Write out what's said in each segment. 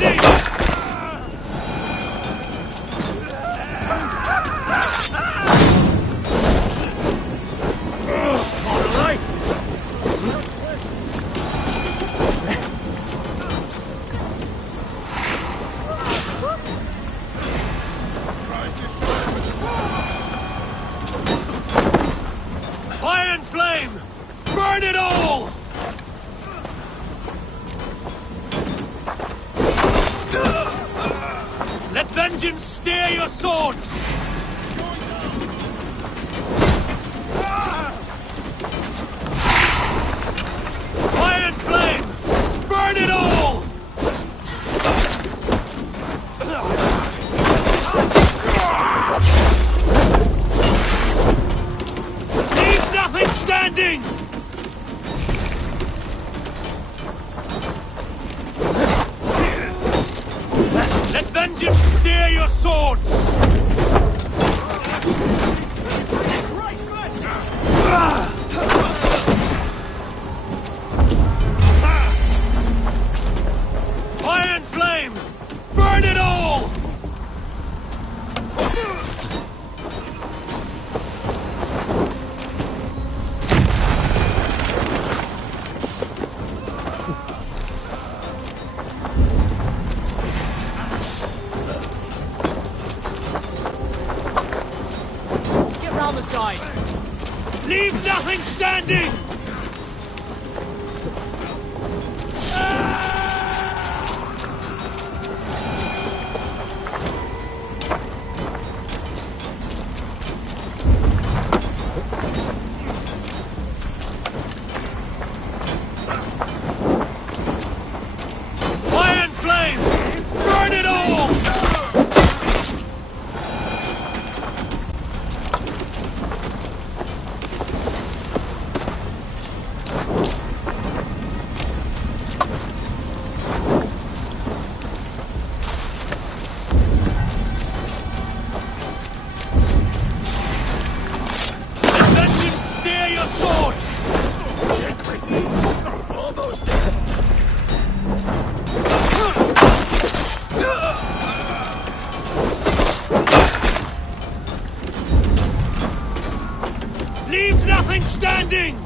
standing! Fire and flame! Burn it all! Let vengeance steer your swords! Fire and flame! Burn it all! Leave nothing standing! Let vengeance steer your swords! Fire and flame! Burn it all! Get round the side! Leave nothing standing! Fire and flame! Burn it all! Vengeance steer your swords! Almost dead. Leave nothing standing!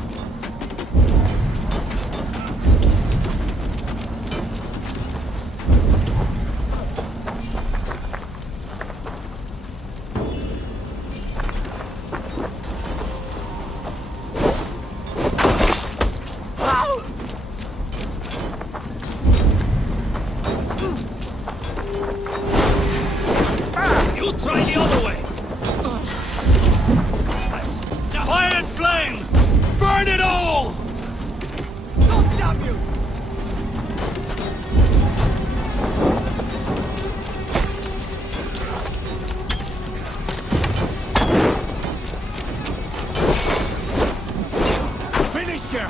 You try the other way! Fire and flame! Burn it all! God damn you! Finish her!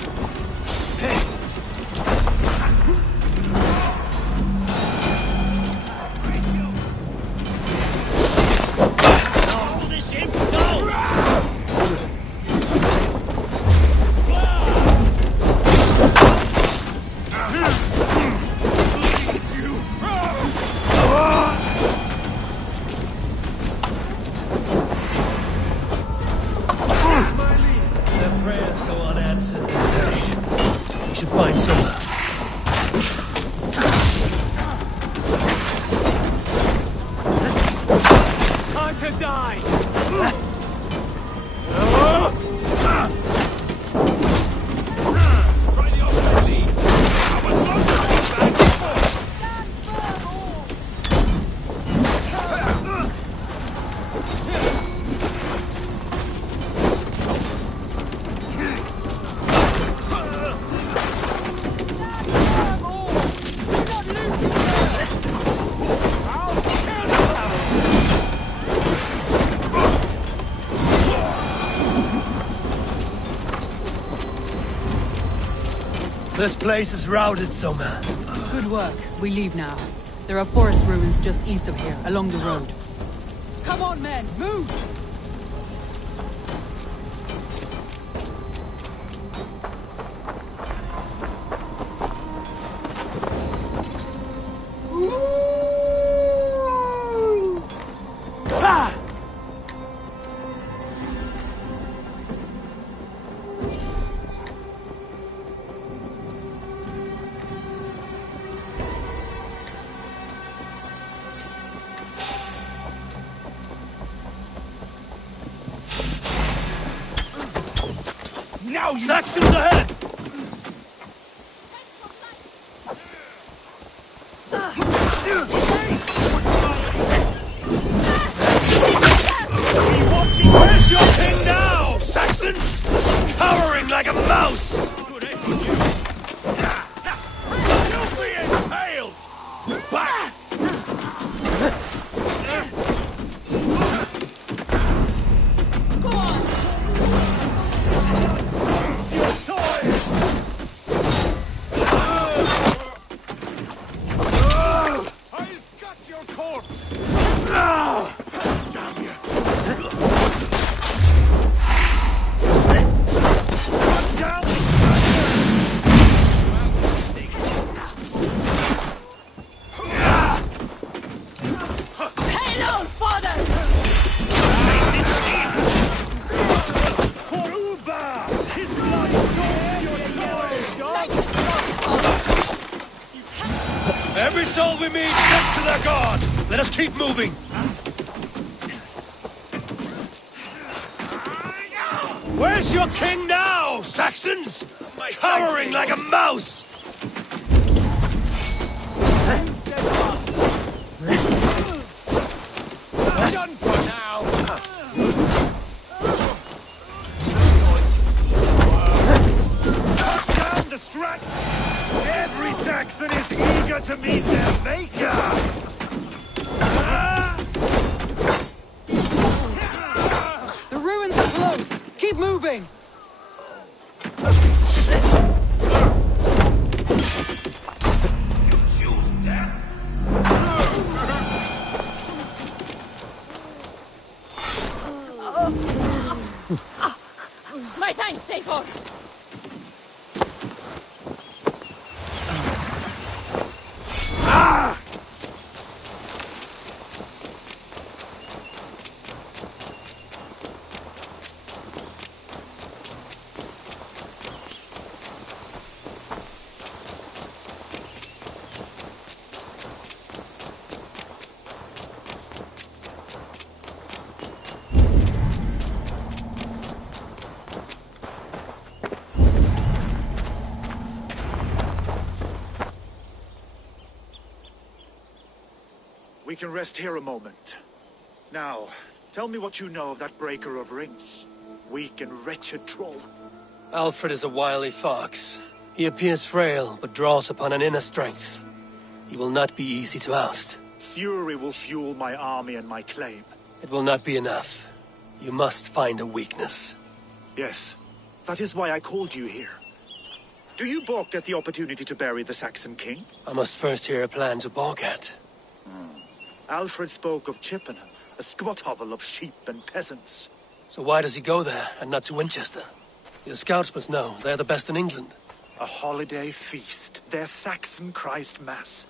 Hold this in! No! Their prayers go unanswered this day. We should find some. Time to die! Try the other way, Lee. How much longer? This place is routed, Soma. Good work. We leave now. There are forest ruins just east of here, along the road. Come on, men! Move! now! Saxons ahead! Where's your king now, Saxons? Cowering like a mouse! You'll be impaled! Back! Go on! Your sword! I'll cut your corpse! Damn you! Down! Hail, old father! For Uba! His blood soaks your soul! Every soul we meet, sent to their god! Let us keep moving! Where's your king now, Saxons? Cowering like a mouse! Done for now! Cut down the strat! Every Saxon is eager to meet their maker! The ruins are close! Keep moving! Choose death! My thanks, Eivor! We can rest here a moment. Now, tell me what you know of that breaker of rings. Weak and wretched troll. Alfred is a wily fox. He appears frail, but draws upon an inner strength. He will not be easy to oust. Fury will fuel my army and my claim. It will not be enough. You must find a weakness. Yes, that is why I called you here. Do you balk at the opportunity to bury the Saxon king? I must first hear a plan to balk at. Alfred spoke of Chippenham, a squat hovel of sheep and peasants. So why does he go there, and not to Winchester? Your scouts must know. They're the best in England. A holiday feast, their Saxon Christ Mass.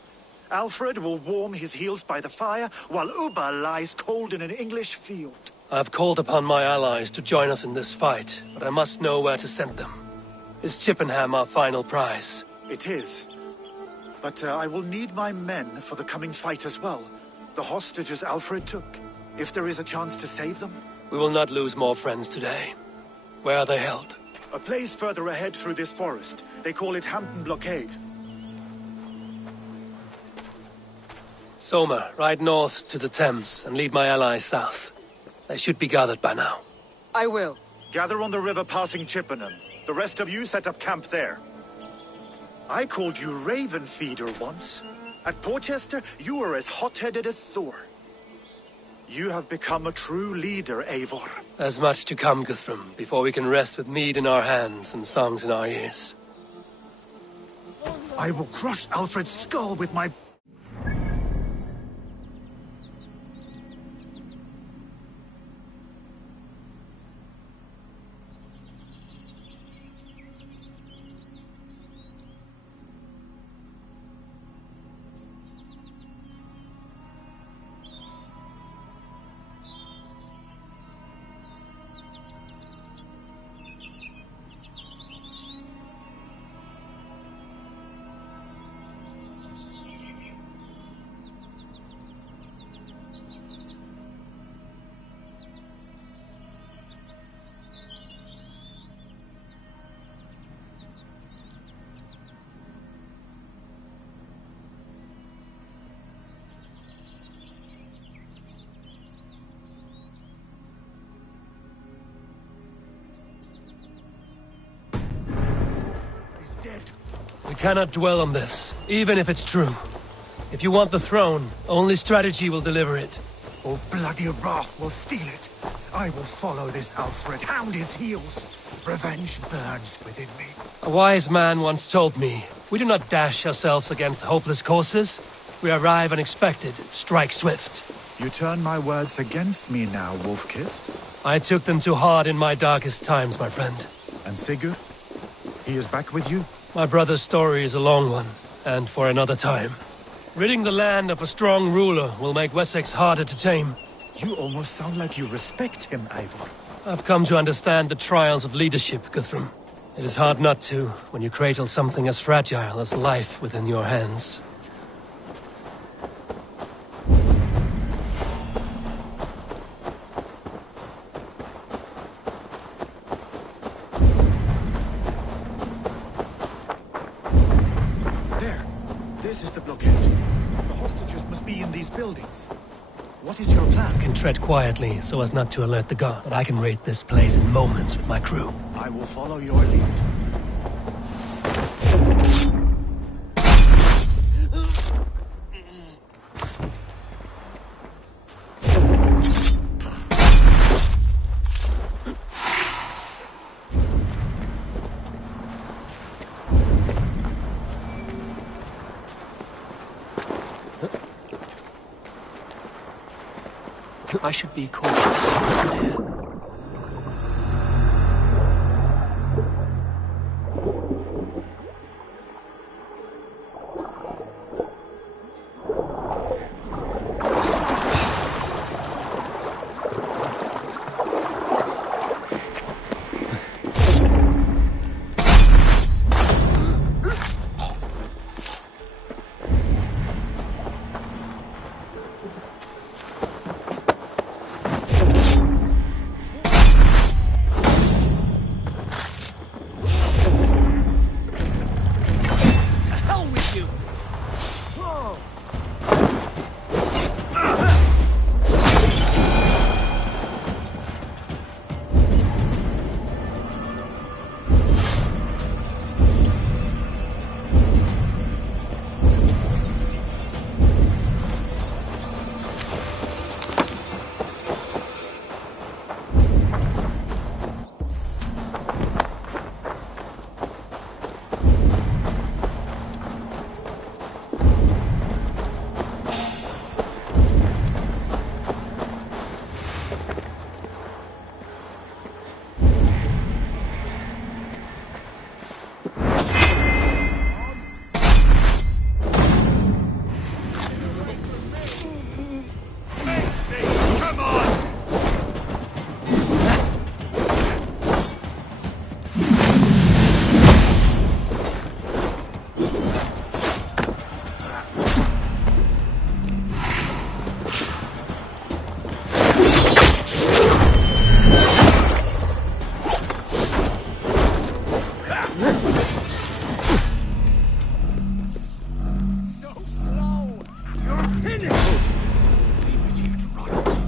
Alfred will warm his heels by the fire, while Uba lies cold in an English field. I have called upon my allies to join us in this fight, but I must know where to send them. Is Chippenham our final prize? It is. But I will need my men for the coming fight as well. The hostages Alfred took. If there is a chance to save them. We will not lose more friends today. Where are they held? A place further ahead through this forest. They call it Hampton Blockade. Soma, ride north to the Thames and lead my allies south. They should be gathered by now. I will. Gather on the river passing Chippenham. The rest of you set up camp there. I called you Raven Feeder once. At Porchester, you were as hot-headed as Thor. You have become a true leader, Eivor. There's much to come, Guthrum, before we can rest with mead in our hands and songs in our ears. I will crush Alfred's skull with my... We cannot dwell on this, even if it's true. If you want the throne, only strategy will deliver it. Or bloody wrath will steal it. I will follow this Alfred, hound his heels. Revenge burns within me. A wise man once told me, we do not dash ourselves against hopeless courses. We arrive unexpected, strike swift. You turn my words against me now, Wolf-Kissed. I took them too hard in my darkest times, my friend. And Sigurd? He is back with you? My brother's story is a long one, and for another time. Ridding the land of a strong ruler will make Wessex harder to tame. You almost sound like you respect him, Eivor. I've come to understand the trials of leadership, Guthrum. It is hard not to, when you cradle something as fragile as life within your hands. There. This is the blockade. The hostages must be in these buildings. What is your plan? I can tread quietly so as not to alert the guard, but I can raid this place in moments with my crew. I will follow your lead. I should be cautious.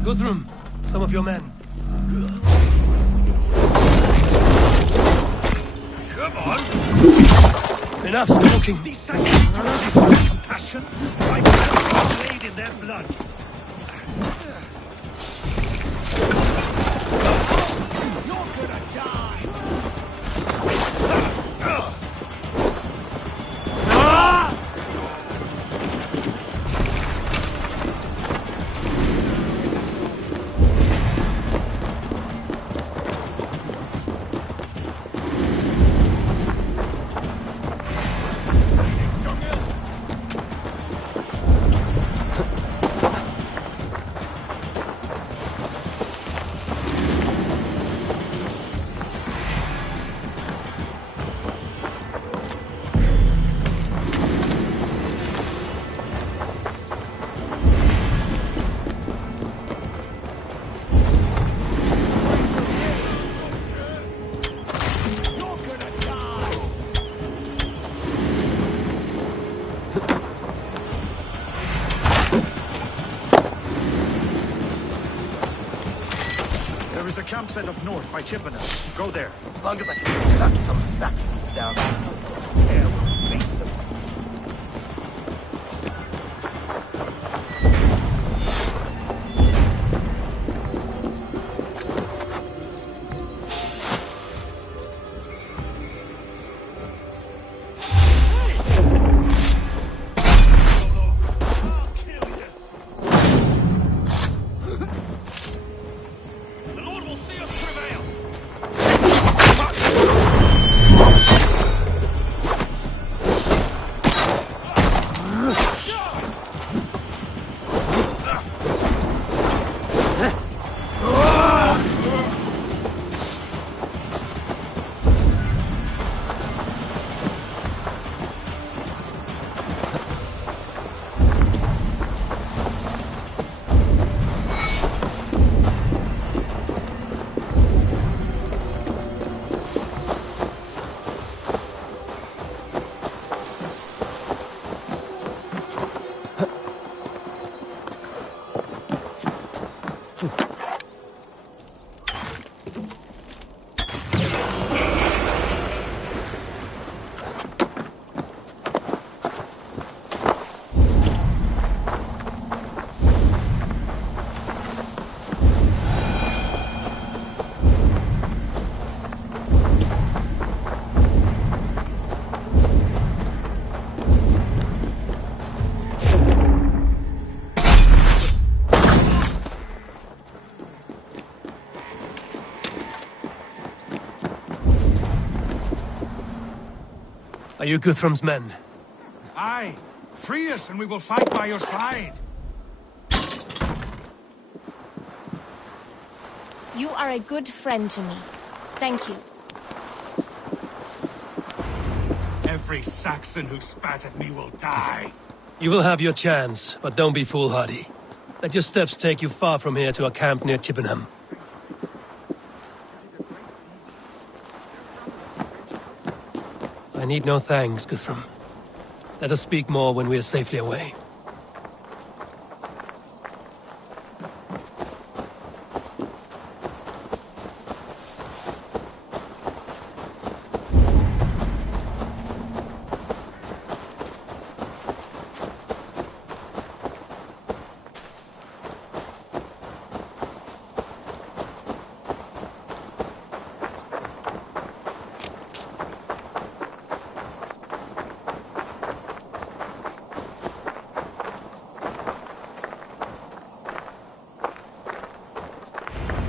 Guthrum, some of your men. Come on! Enough skulking. These sacrifices display compassion. My blood is laid in their blood. You're gonna die! There is a camp set up north by Chippenham. Go there. As long as I can cut some Saxons down, the air will face the Are you Guthrum's men? Aye. Free us and we will fight by your side. You are a good friend to me. Thank you. Every Saxon who spat at me will die. You will have your chance, but don't be foolhardy. Let your steps take you far from here to a camp near Chippenham. I need no thanks, Guthrum. Let us speak more when we are safely away.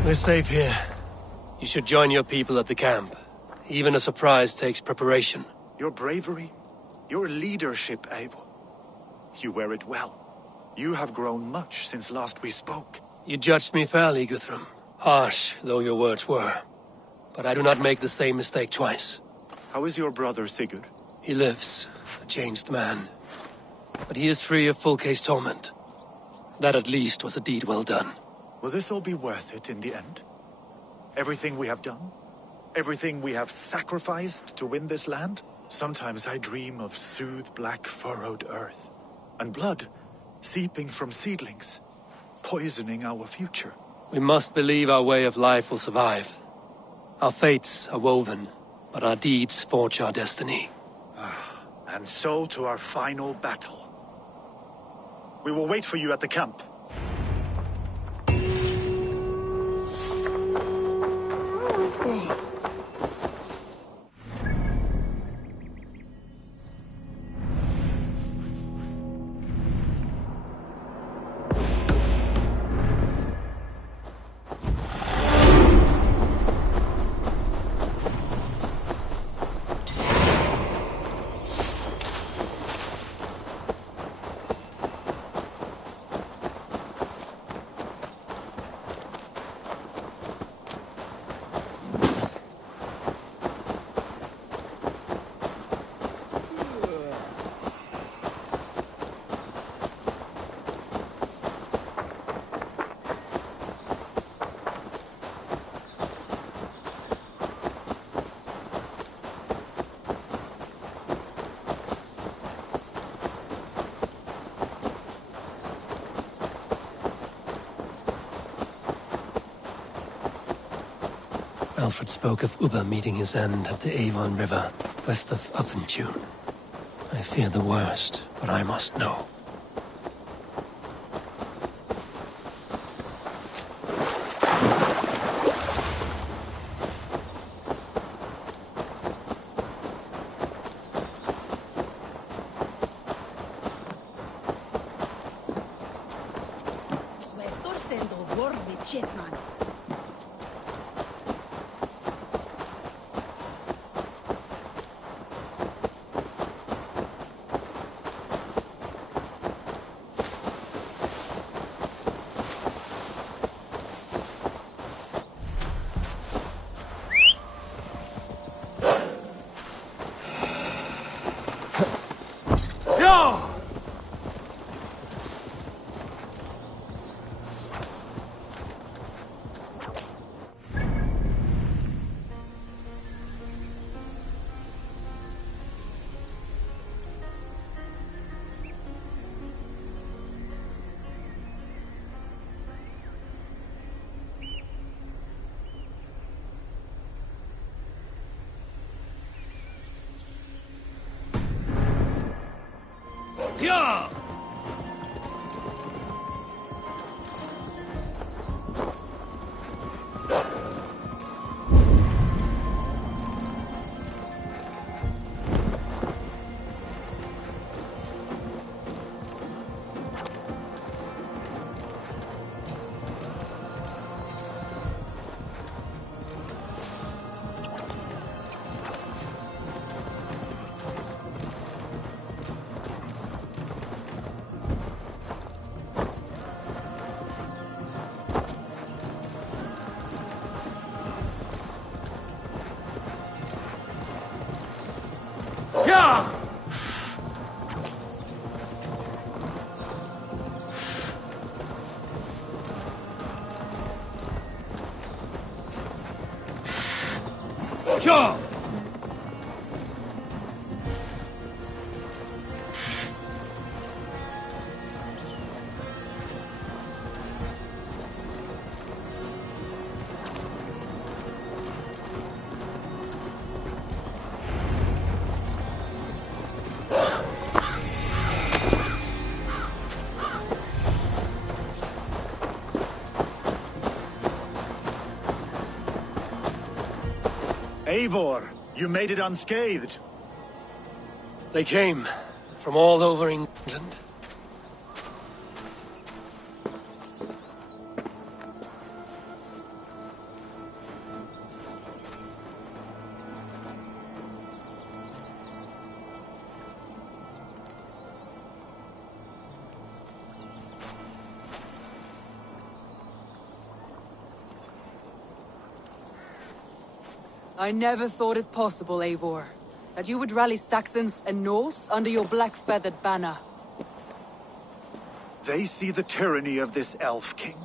We're safe here. You should join your people at the camp. Even a surprise takes preparation. Your bravery, your leadership, Eivor. You wear it well. You have grown much since last we spoke. You judged me fairly, Guthrum. Harsh though your words were. But I do not make the same mistake twice. How is your brother Sigurd? He lives, a changed man. But he is free of full case torment. That at least was a deed well done. Will this all be worth it in the end? Everything we have done? Everything we have sacrificed to win this land? Sometimes I dream of soothed black furrowed earth, and blood seeping from seedlings, poisoning our future. We must believe our way of life will survive. Our fates are woven, but our deeds forge our destiny. And so to our final battle. We will wait for you at the camp. Alfred spoke of Ubba meeting his end at the Avon River, west of Uthentune. I fear the worst, but I must know. Yeah! Sure! Eivor, you made it unscathed. They came from all over England. I never thought it possible, Eivor, that you would rally Saxons and Norse under your black-feathered banner. They see the tyranny of this elf king.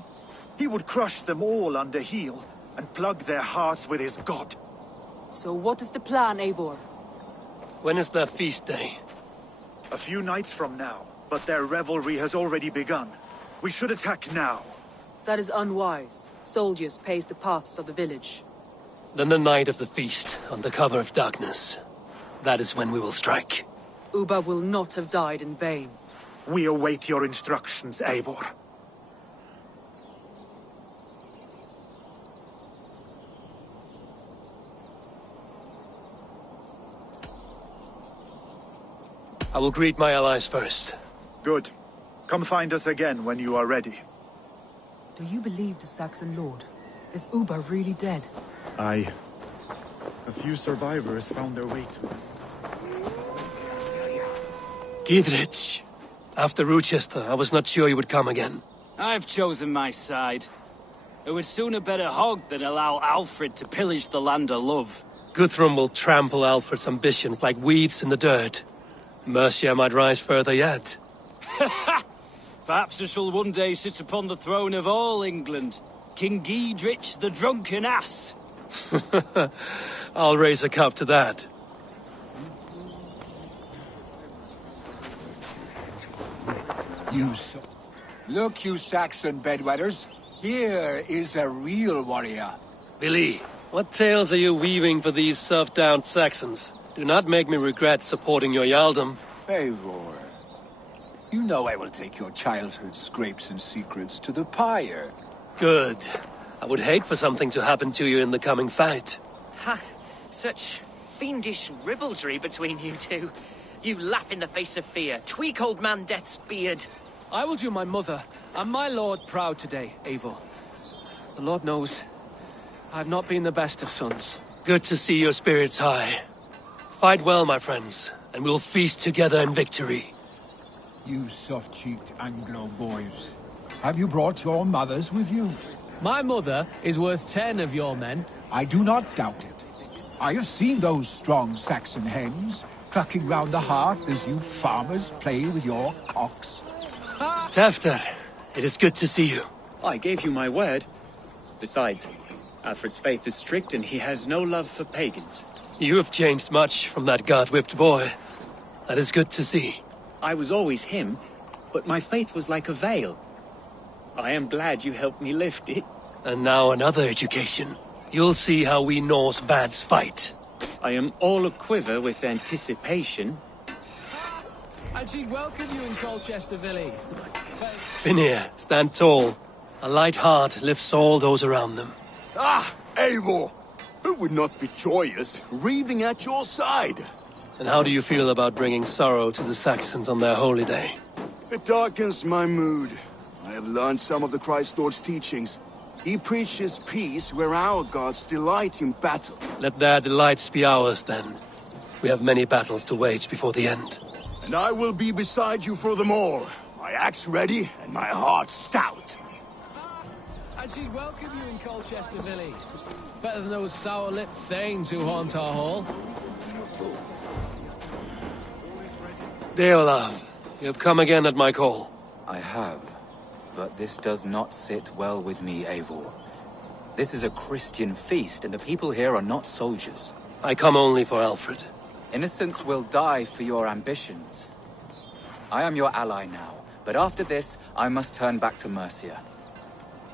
He would crush them all under heel and plug their hearts with his god. So what is the plan, Eivor? When is their feast day? A few nights from now, but their revelry has already begun. We should attack now. That is unwise. Soldiers pace the paths of the village. Then the night of the feast, under cover of darkness. That is when we will strike. Ubba will not have died in vain. We await your instructions, Eivor. I will greet my allies first. Good. Come find us again when you are ready. Do you believe the Saxon lord? Is Ubba really dead? A few survivors found their way to us. Gidrich. After Rochester, I was not sure you would come again. I've chosen my side. It would sooner bet a hog than allow Alfred to pillage the land of love. Guthrum will trample Alfred's ambitions like weeds in the dirt. Mercia might rise further yet. Perhaps I shall one day sit upon the throne of all England. King Gidrich the drunken ass. I'll raise a cup to that. Look, you Saxon bedwetters. Here is a real warrior. Billy, what tales are you weaving for these self-downed Saxons? Do not make me regret supporting your Jarldom. Eivor, you know I will take your childhood scrapes and secrets to the pyre. Good. I would hate for something to happen to you in the coming fight. Ha! Such fiendish ribaldry between you two. You laugh in the face of fear, tweak old man Death's beard. I will do my mother and my lord proud today, Eivor. The Lord knows, I've not been the best of sons. Good to see your spirits high. Fight well, my friends, and we'll feast together in victory. You soft-cheeked Anglo boys. Have you brought your mothers with you? My mother is worth 10 of your men. I do not doubt it. I have seen those strong Saxon hens clucking round the hearth as you farmers play with your cocks. Tefter, it is good to see you. I gave you my word. Besides, Alfred's faith is strict and he has no love for pagans. You have changed much from that god-whipped boy. That is good to see. I was always him, but my faith was like a veil. I am glad you helped me lift it. And now another education. You'll see how we Norse bads fight. I am all a-quiver with anticipation. And she'd welcome you in Colchester Village. Finir, stand tall. A light heart lifts all those around them. Ah, Eivor! Who would not be joyous, raving at your side? And how do you feel about bringing sorrow to the Saxons on their holy day? It darkens my mood. I have learned some of the Christ Lord's teachings. He preaches peace where our gods delight in battle. Let their delights be ours, then. We have many battles to wage before the end. And I will be beside you for them all. My axe ready and my heart stout. And she'd welcome you in Colchester Village. Better than those sour-lipped thanes who haunt our hall. Deolav, you have come again at my call. I have, but this does not sit well with me, Eivor. This is a Christian feast, and the people here are not soldiers. I come only for Alfred. Innocents will die for your ambitions. I am your ally now, but after this, I must turn back to Mercia.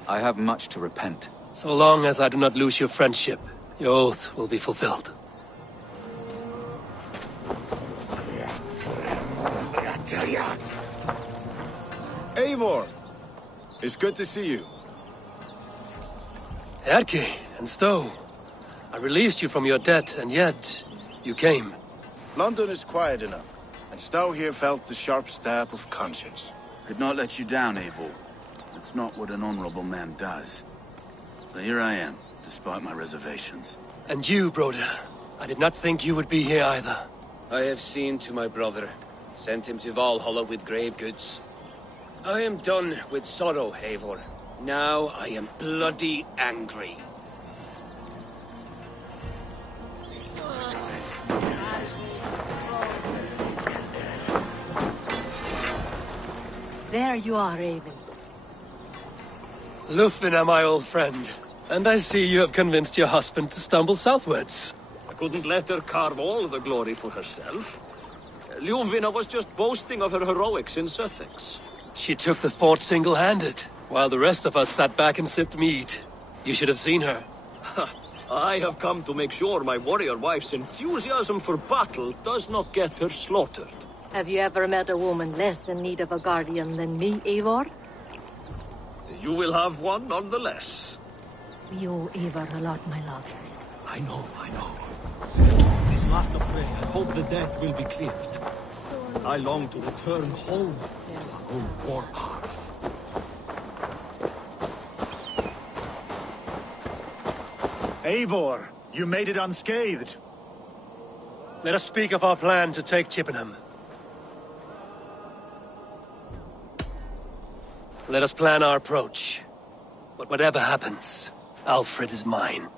I have much to repent. So long as I do not lose your friendship, your oath will be fulfilled. Eivor! It's good to see you. Erke and Stowe. I released you from your debt, and yet you came. London is quiet enough, and Stowe here felt the sharp stab of conscience. Could not let you down, Eivor. It's not what an honorable man does. So here I am, despite my reservations. And you, Broder. I did not think you would be here either. I have seen to my brother. Sent him to Valhalla with grave goods. I am done with sorrow, Eivor. Now I am bloody angry. There you are, Raven. Lufina, my old friend. And I see you have convinced your husband to stumble southwards. I couldn't let her carve all the glory for herself. Ljuvina was just boasting of her heroics in Sussex. She took the fort single-handed, while the rest of us sat back and sipped mead. You should have seen her. I have come to make sure my warrior wife's enthusiasm for battle does not get her slaughtered. Have you ever met a woman less in need of a guardian than me, Eivor? You will have one nonetheless. We owe Eivor a lot, my love. I know. This last affray, I hope the debt will be cleared. I long to return home to our own warm hearth. Eivor, you made it unscathed. Let us speak of our plan to take Chippenham. Let us plan our approach. But whatever happens, Alfred is mine.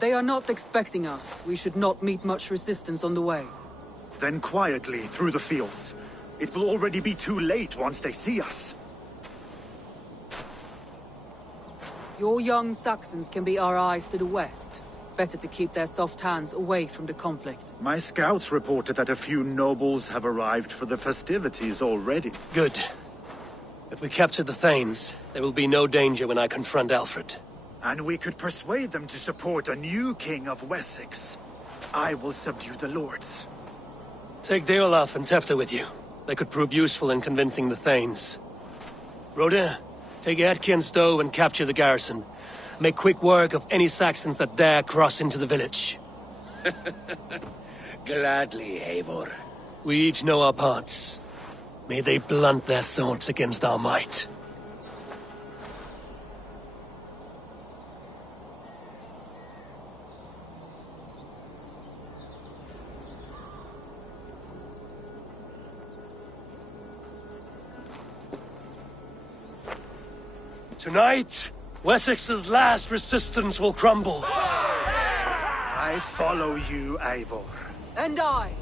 They are not expecting us. We should not meet much resistance on the way. Then quietly through the fields. It will already be too late once they see us. Your young Saxons can be our eyes to the west. Better to keep their soft hands away from the conflict. My scouts reported that a few nobles have arrived for the festivities already. Good. If we capture the Thanes, there will be no danger when I confront Alfred. And we could persuade them to support a new king of Wessex. I will subdue the lords. Take Deolaf and Tefta with you. They could prove useful in convincing the Thanes. Rhoda, take Erke and Stowe and capture the garrison. Make quick work of any Saxons that dare cross into the village. Gladly, Eivor. We each know our parts. May they blunt their swords against our might. Tonight, Wessex's last resistance will crumble. I follow you, Eivor. And I.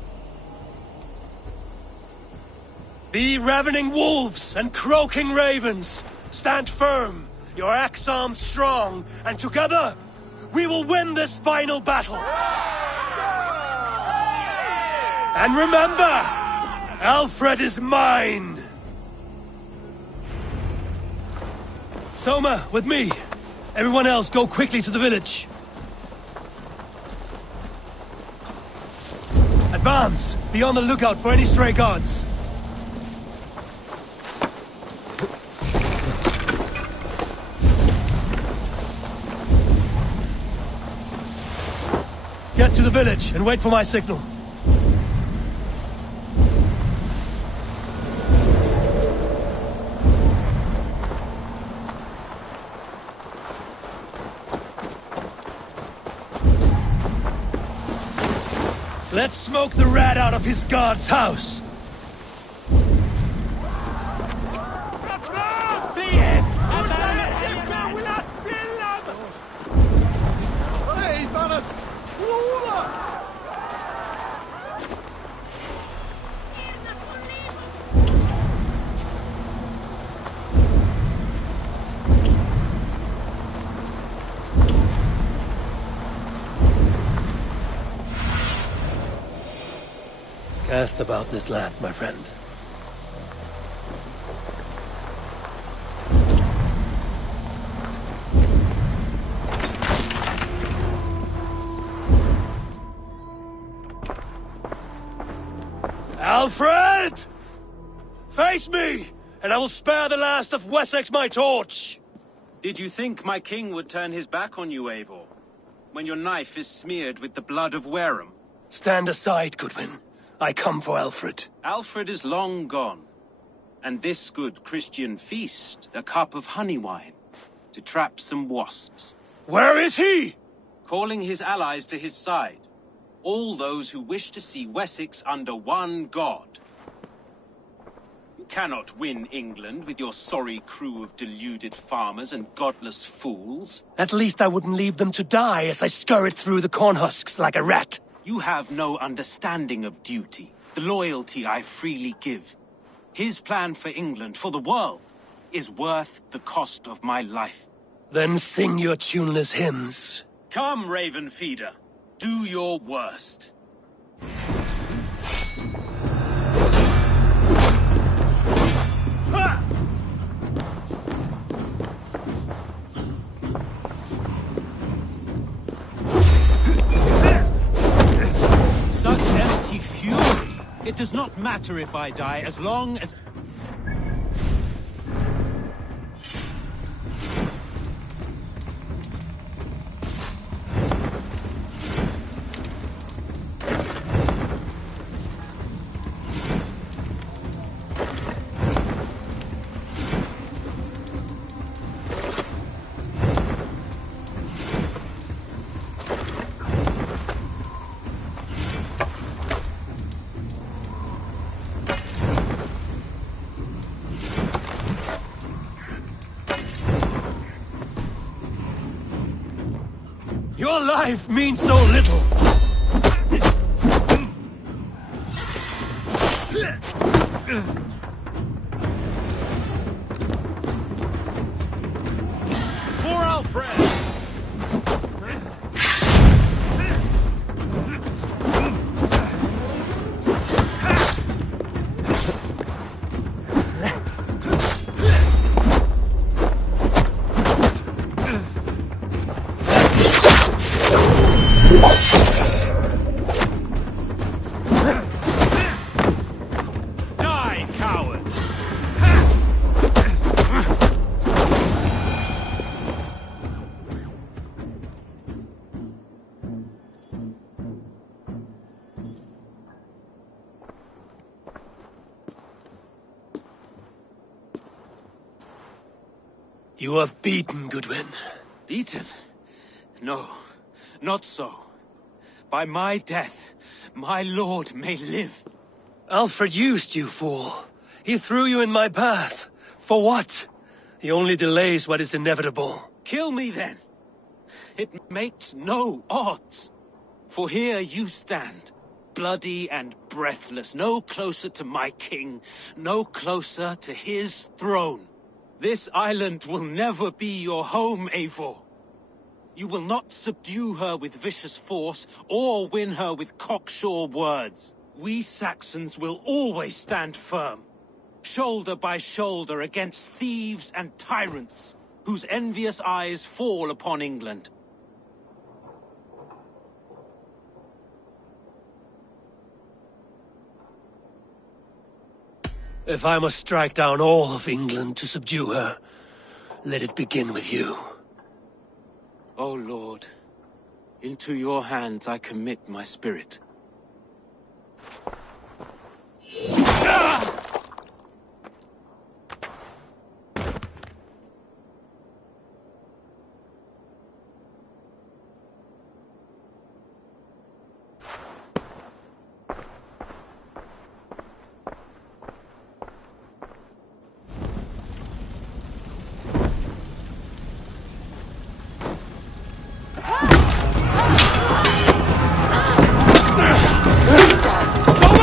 Be ravening wolves and croaking ravens. Stand firm, your axe arms strong, and together, we will win this final battle. And remember, Alfred is mine. Soma, with me. Everyone else, go quickly to the village. Advance! Be on the lookout for any stray guards. Get to the village and wait for my signal. Let's smoke the rat out of his guard's house! Cast about this land, my friend. Alfred! Face me, and I will spare the last of Wessex my torch! Did you think my king would turn his back on you, Eivor? When your knife is smeared with the blood of Wareham? Stand aside, Goodwin. I come for Alfred. Alfred is long gone. And this good Christian feast, a cup of honey wine, to trap some wasps. Where is he? Calling his allies to his side. All those who wish to see Wessex under one god. You cannot win England with your sorry crew of deluded farmers and godless fools. At least I wouldn't leave them to die as I scurried through the corn husks like a rat. You have no understanding of duty, the loyalty I freely give. His plan for England, for the world, is worth the cost of my life. Then sing your tuneless hymns. Come, Raven Feeder. Do your worst. Such empty fury! It does not matter if I die, as long as... Your life means so little. For Alfred! Die, coward! You are beaten, Goodwin. Beaten? No, not so. By my death, my lord may live. Alfred used you, fool. He threw you in my path. For what? He only delays what is inevitable. Kill me then. It makes no odds. For here you stand, bloody and breathless, no closer to my king, no closer to his throne. This island will never be your home, Eivor. You will not subdue her with vicious force, or win her with cocksure words. We Saxons will always stand firm, shoulder by shoulder against thieves and tyrants, whose envious eyes fall upon England. If I must strike down all of England to subdue her, let it begin with you. O Lord, into your hands I commit my spirit. Come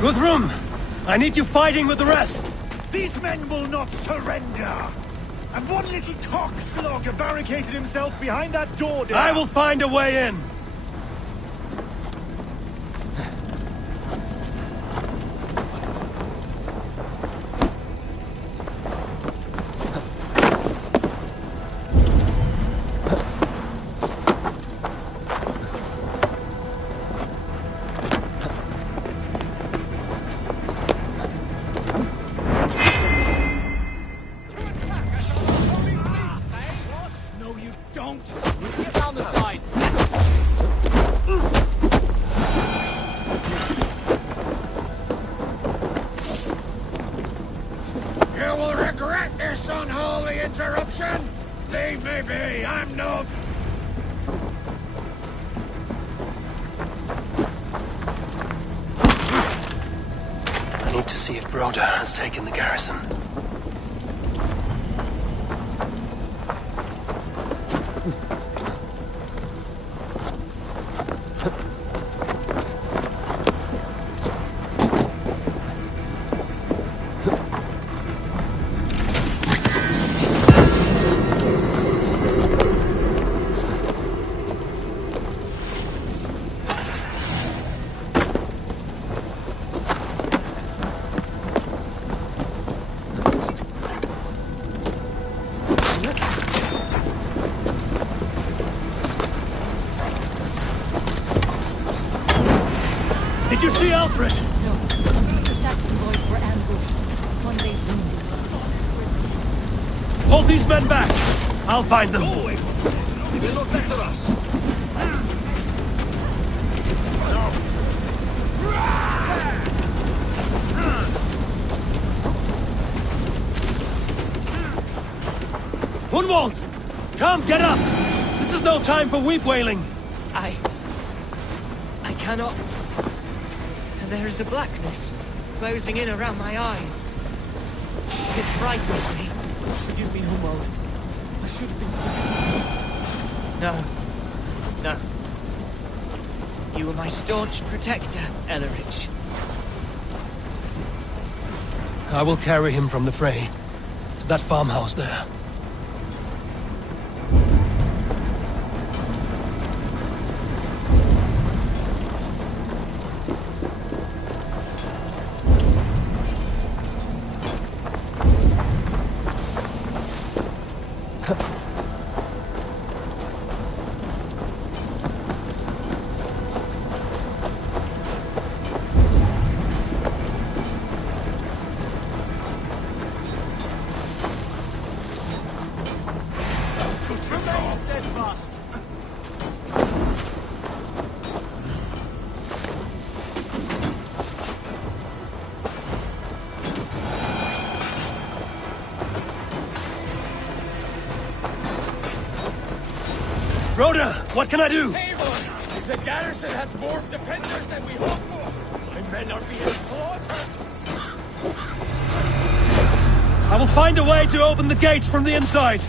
Guthrum, I need you fighting with the rest. These men will not surrender! And one little cock flogger barricaded himself behind that door there. I will find a way in! I need to see if Broda has taken the garrison. Did you see Alfred? No. The Saxon boys were ambushed. One day's wounded. Hold these men back! I'll find them! They will not enter us! Gunwald! Come, get up! This is no time for weep wailing! I cannot. And there is a blackness closing in around my eyes. It frightens me. Forgive me, Humwald. I should have been... No. You were my staunch protector, Ellerich. I will carry him from the fray to that farmhouse there. Rhoda, what can I do? Eivor! The garrison has more defenders than we hoped! My men are being slaughtered! I will find a way to open the gates from the inside!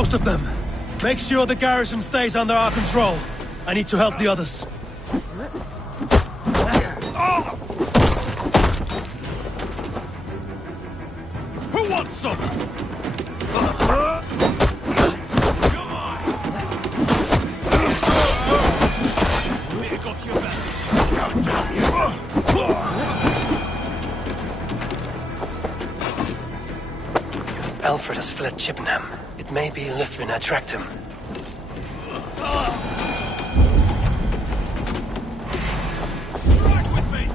most of them. Make sure the garrison stays under our control. I need to help the others. Who wants some? We got your back. God damn you! Alfred has fled Chippenham. It may be Lythrin attract him. Strike with me!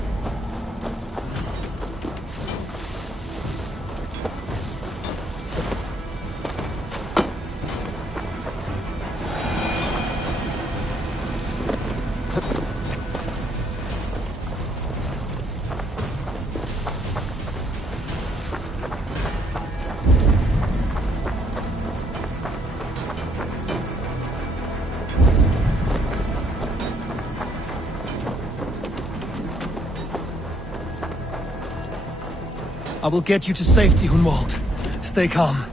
I will get you to safety, Hunwald. Stay calm.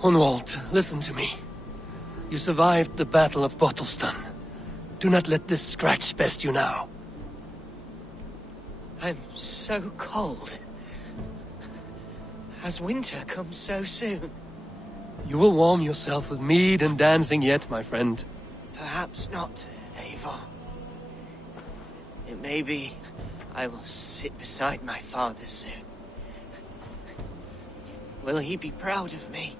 Hunwald, listen to me. You survived the Battle of Bottleston. Do not let this scratch best you now. I'm so cold. Has winter come so soon? You will warm yourself with mead and dancing yet, my friend. Perhaps not, Eivor. It may be I will sit beside my father soon. Will he be proud of me?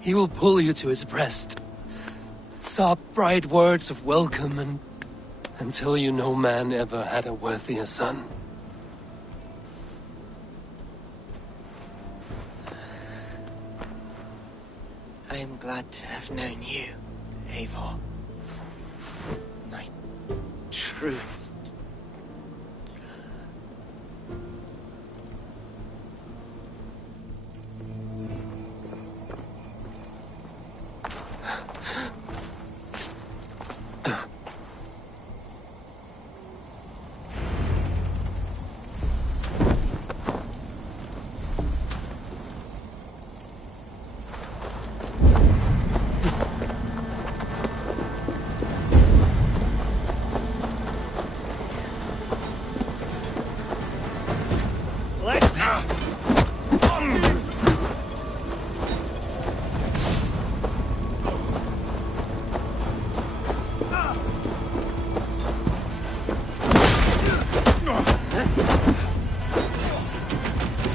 He will pull you to his breast. Sob bright words of welcome and until you no man ever had a worthier son. I am glad to have known you, Eivor. My truest.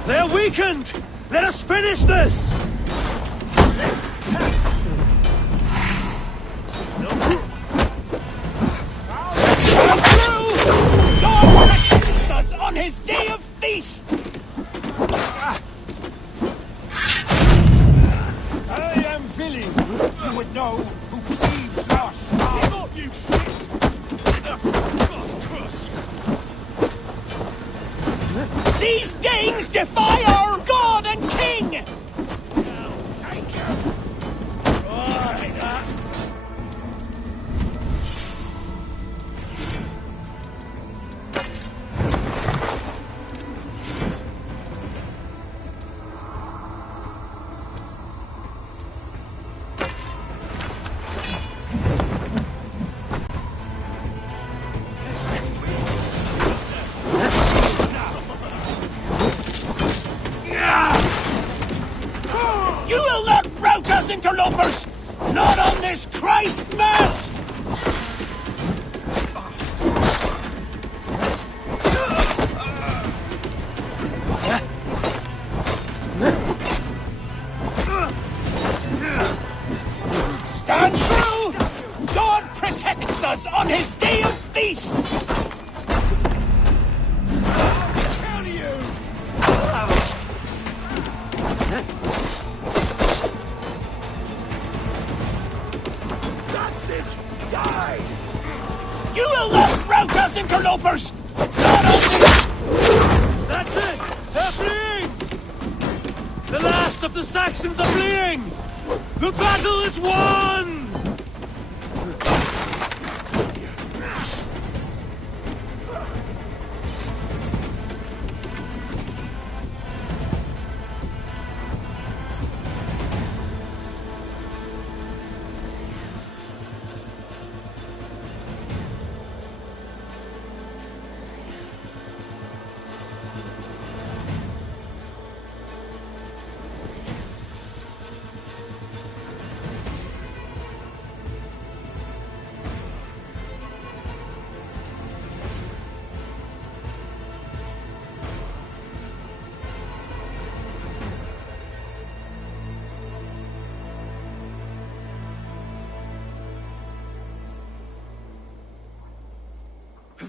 They're weakened! Let us finish this! God protects us on his day of feasts! I am Billy. You would know who cleaves lush. Give up, you shit! These Danes defy our god and king! You will not rout us, interlopers! Not on this Christ Mass! Stand true! God protects us on his day of feasts! You will not rout us, interlopers! Not on this! That's it! They're fleeing! The last of the Saxons are fleeing! The battle is won!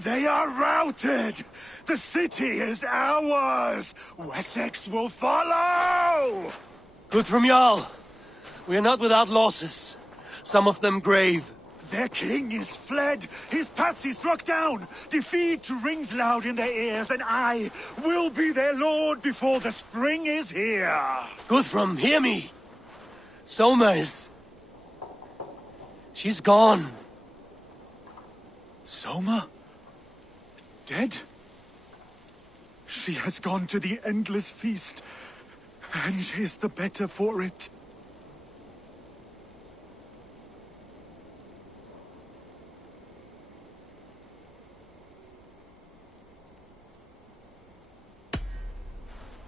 They are routed! The city is ours! Wessex will follow! Guthrum Jarl, we are not without losses. Some of them grave. Their king is fled! His patsy struck down! Defeat rings loud in their ears, and I will be their lord before the spring is here! Guthrum, hear me! Soma is... she's gone. Soma? Dead? She has gone to the endless feast, and is the better for it.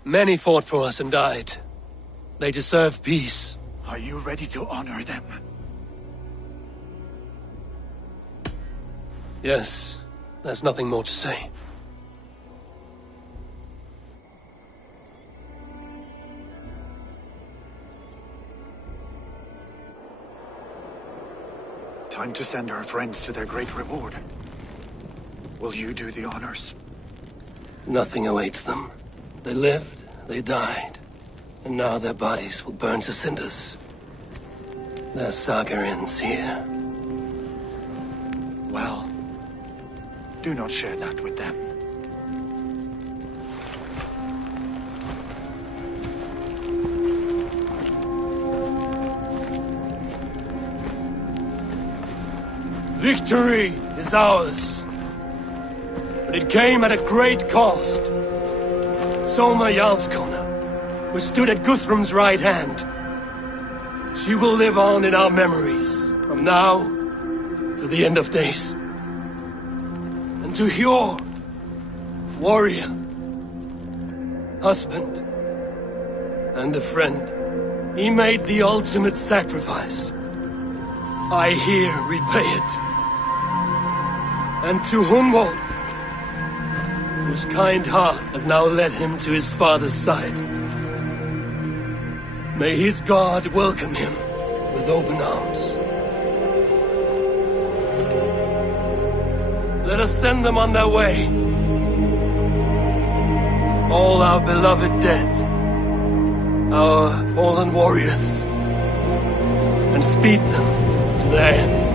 Many fought for us and died. They deserve peace. Are you ready to honor them? Yes, there's nothing more to say. Time to send our friends to their great reward. Will you do the honors? Nothing awaits them. They lived, they died, and now their bodies will burn to cinders. Their saga ends here. Well, do not share that with them. Victory is ours. But it came at a great cost. Soma Jarlskona, who stood at Guthrum's right hand. She will live on in our memories, from now to the end of days. And to Hjor, warrior, husband, and a friend, he made the ultimate sacrifice. I here repay it. And to Hunwald, whose kind heart has now led him to his father's side. May his God welcome him with open arms. Let us send them on their way. All our beloved dead, our fallen warriors, and speed them to their end.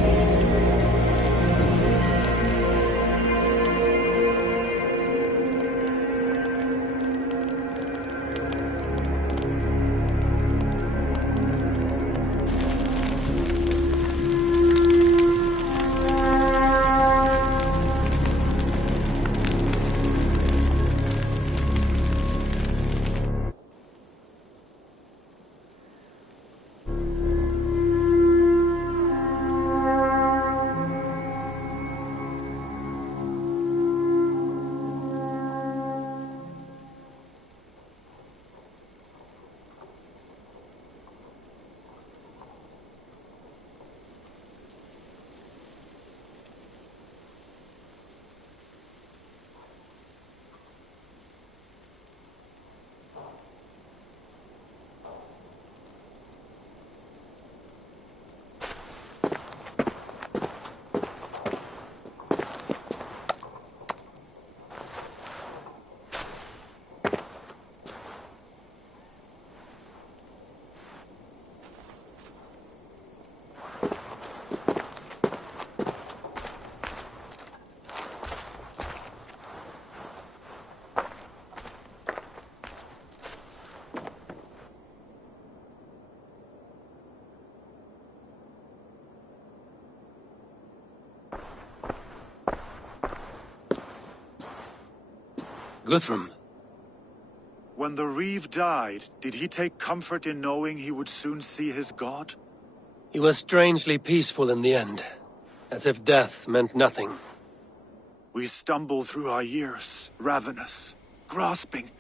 Guthrum. When the Reeve died, did he take comfort in knowing he would soon see his god? He was strangely peaceful in the end, as if death meant nothing. We stumble through our years, ravenous, grasping,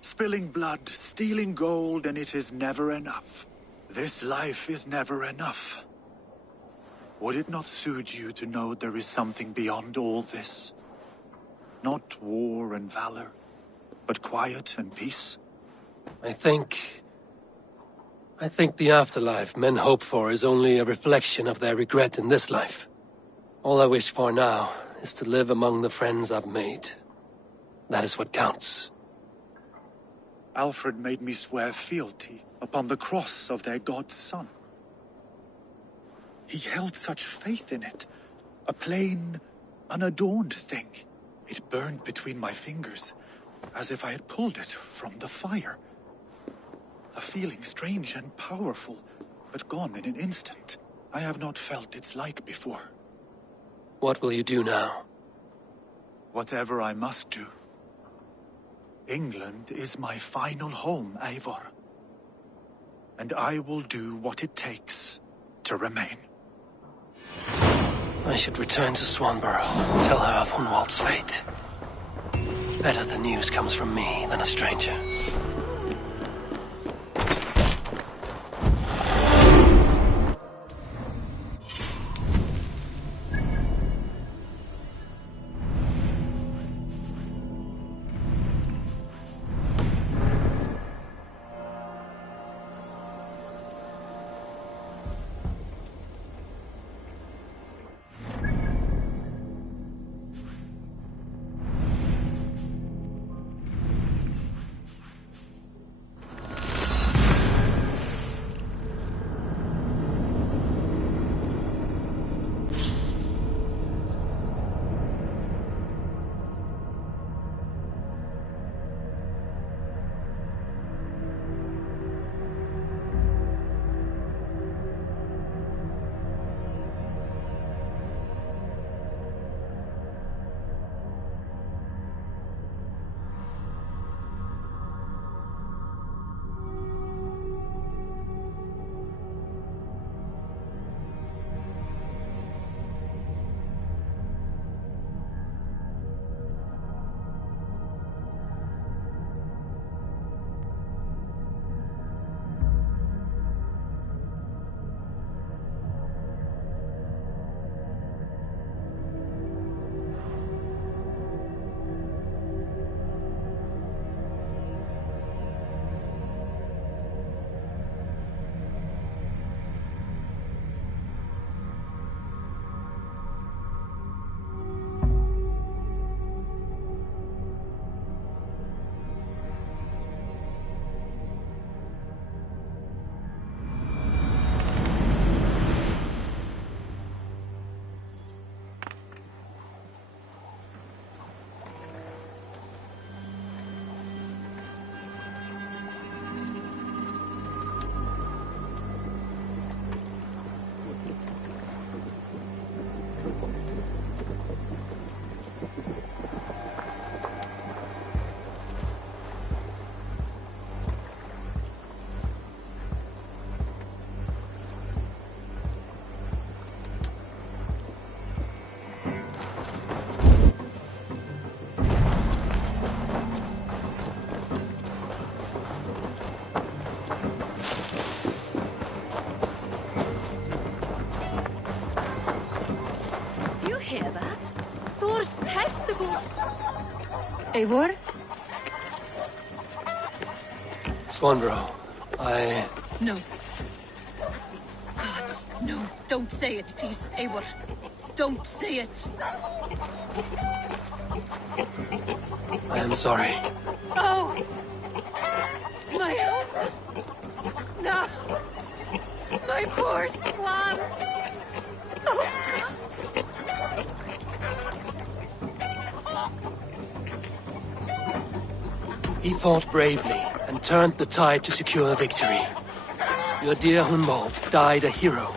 spilling blood, stealing gold, and it is never enough. This life is never enough. Would it not suit you to know there is something beyond all this? Not war and valor, but quiet and peace? I think the afterlife men hope for is only a reflection of their regret in this life. All I wish for now is to live among the friends I've made. That is what counts. Alfred made me swear fealty upon the cross of their god's son. He held such faith in it. A plain, unadorned thing. It burned between my fingers, as if I had pulled it from the fire. A feeling strange and powerful, but gone in an instant. I have not felt its like before. What will you do now? Whatever I must do. England is my final home, Eivor. And I will do what it takes to remain. I should return to Swanborough and tell her of Hunwald's fate. Better the news comes from me than a stranger. Eivor? Swanborough, No. Gods, no. Don't say it, please, Eivor. Don't say it. I am sorry. Oh! My home! No! My poor swan! Oh, gods! He fought bravely and turned the tide to secure victory. Your dear Hunwald died a hero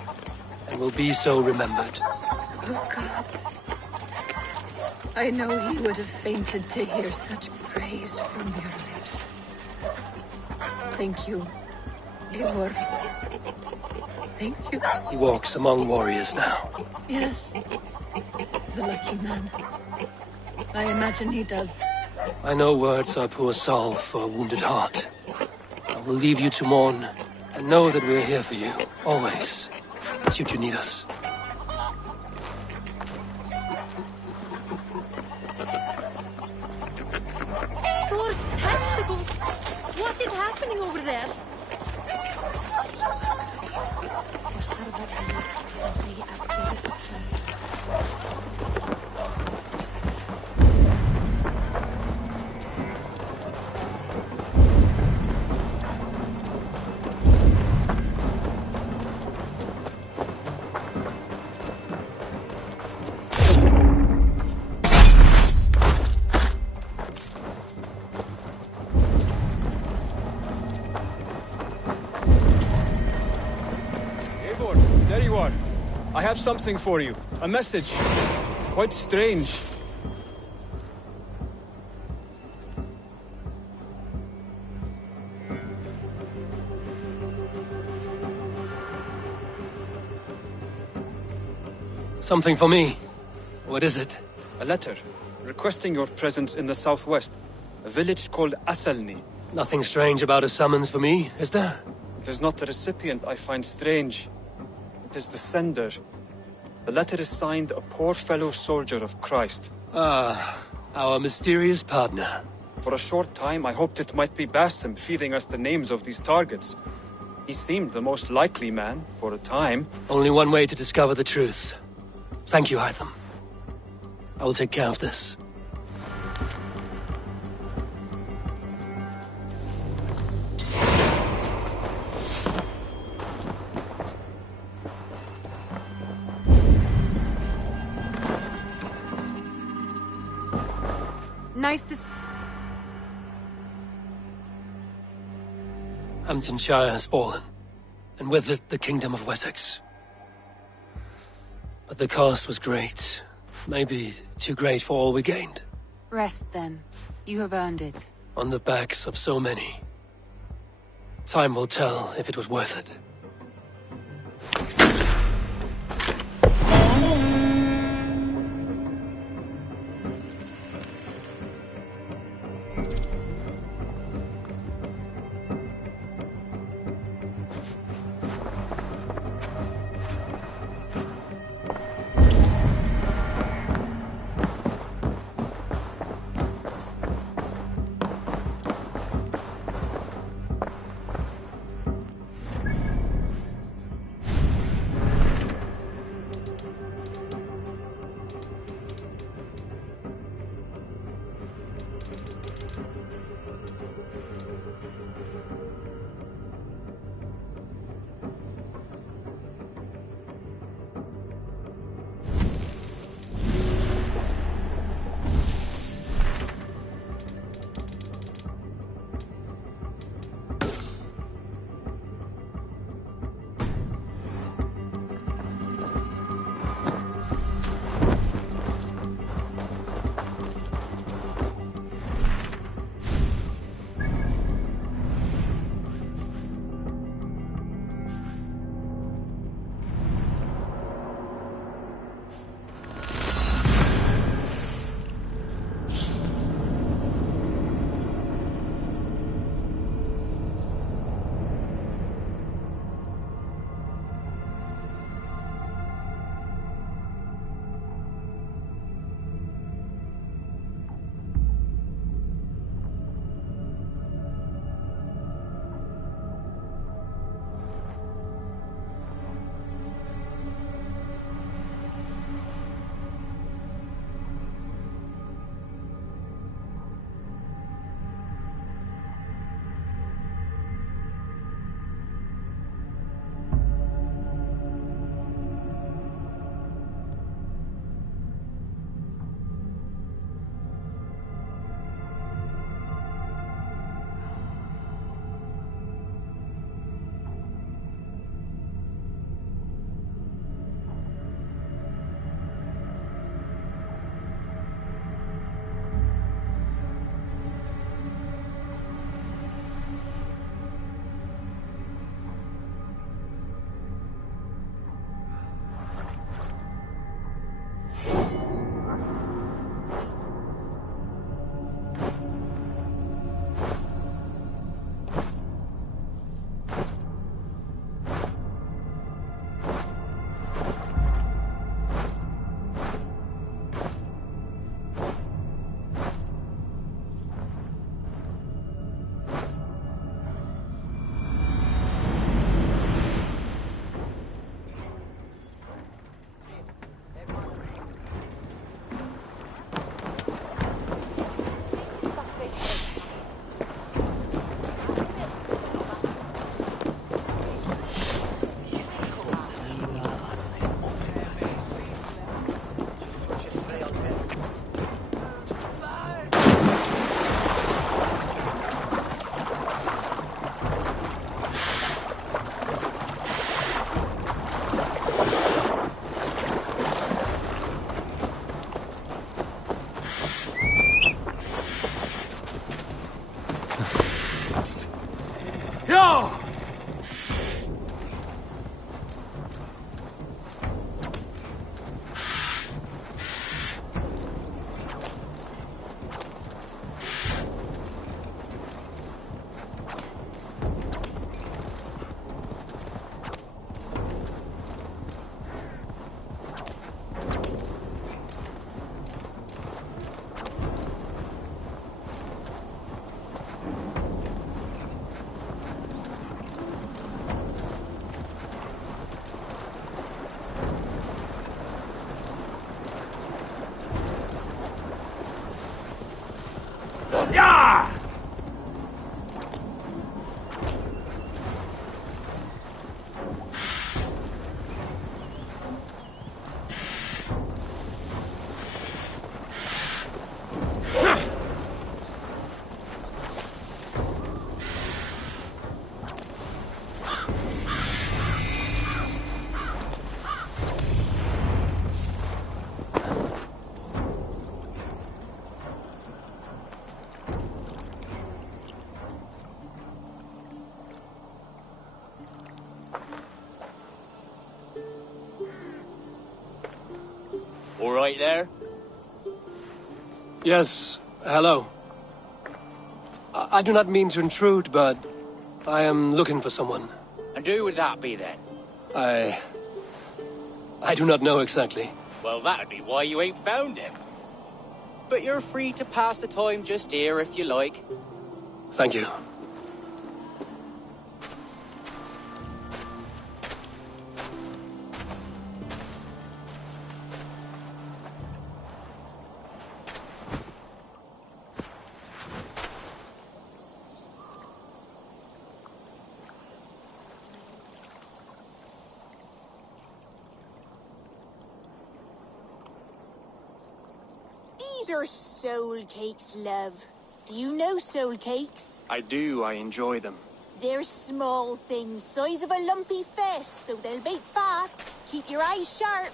and will be so remembered. Oh, gods. I know he would have fainted to hear such praise. praise from your lips. Thank you, Eivor. Thank you. He walks among warriors now. Yes, the lucky man. I imagine he does. I know words are poor salve for a wounded heart. I will leave you to mourn, and know that we're here for you, always, should you need us. Thor's testicles! What is happening over there? There you are. I have something for you. A message. Quite strange. Something for me. What is it? A letter requesting your presence in the southwest. A village called Athelney. Nothing strange about a summons for me, is there? It is not the recipient I find strange. It is the sender. The letter is signed a poor fellow soldier of Christ. Ah, our mysterious partner. For a short time, I hoped it might be Basim feeding us the names of these targets. He seemed the most likely man, for a time. Only one way to discover the truth. Thank you, Hytham. I will take care of this. Nice to... Hamptonshire has fallen, and with it the Kingdom of Wessex. But the cost was great. Maybe too great for all we gained. Rest, then. You have earned it. On the backs of so many. Time will tell if it was worth it. All right there? Yes, hello. I do not mean to intrude, but I am looking for someone. And who would that be then? I do not know exactly. Well, that'd be why you ain't found him. But you're free to pass the time just here if you like. Thank you. These are soul cakes, love. Do you know soul cakes? I do. I enjoy them. They're small things, size of a lumpy fist, so they'll bake fast. Keep your eyes sharp.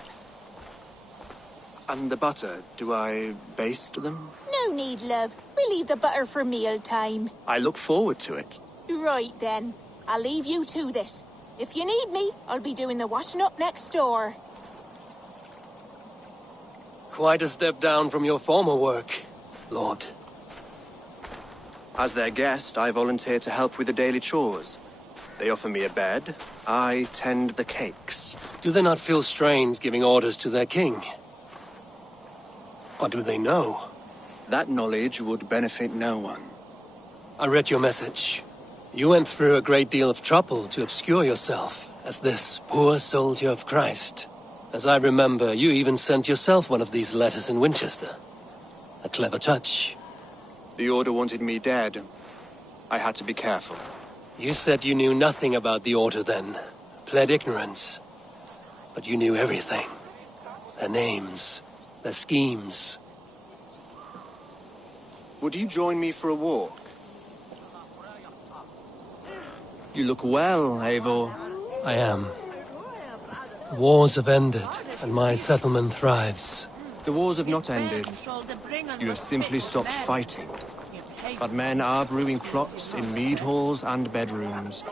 And the butter, do I baste them? No need, love. We leave the butter for meal time. I look forward to it. Right then. I'll leave you to this. If you need me, I'll be doing the washing up next door. Quite a step down from your former work, Lord. As their guest, I volunteer to help with the daily chores. They offer me a bed. I tend the cakes. Do they not feel strange giving orders to their king? Or do they know? That knowledge would benefit no one. I read your message. You went through a great deal of trouble to obscure yourself as this poor soldier of Christ. As I remember, you even sent yourself one of these letters in Winchester. A clever touch. The Order wanted me dead. I had to be careful. You said you knew nothing about the Order then. Pled ignorance. But you knew everything. Their names. Their schemes. Would you join me for a walk? You look well, Eivor. I am. The wars have ended, and my settlement thrives. The wars have not ended. You have simply stopped fighting. But men are brewing plots in mead halls and bedrooms.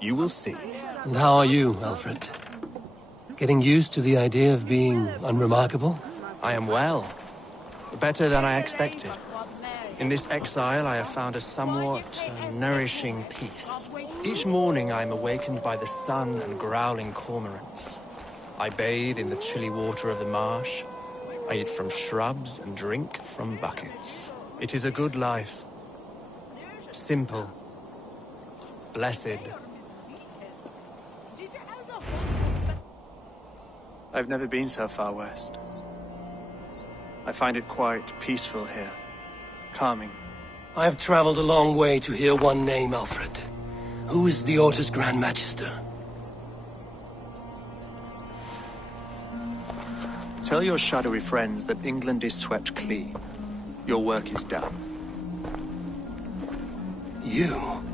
You will see. And how are you, Alfred? Getting used to the idea of being unremarkable? I am well. Better than I expected. In this exile, I have found a somewhat nourishing peace. Each morning, I am awakened by the sun and growling cormorants. I bathe in the chilly water of the marsh. I eat from shrubs and drink from buckets. It is a good life. Simple. Blessed. I've never been so far west. I find it quite peaceful here. Calming. I have traveled a long way to hear one name, Alfred. Who is the Order's Grand Magister? Tell your shadowy friends that England is swept clean. Your work is done. You?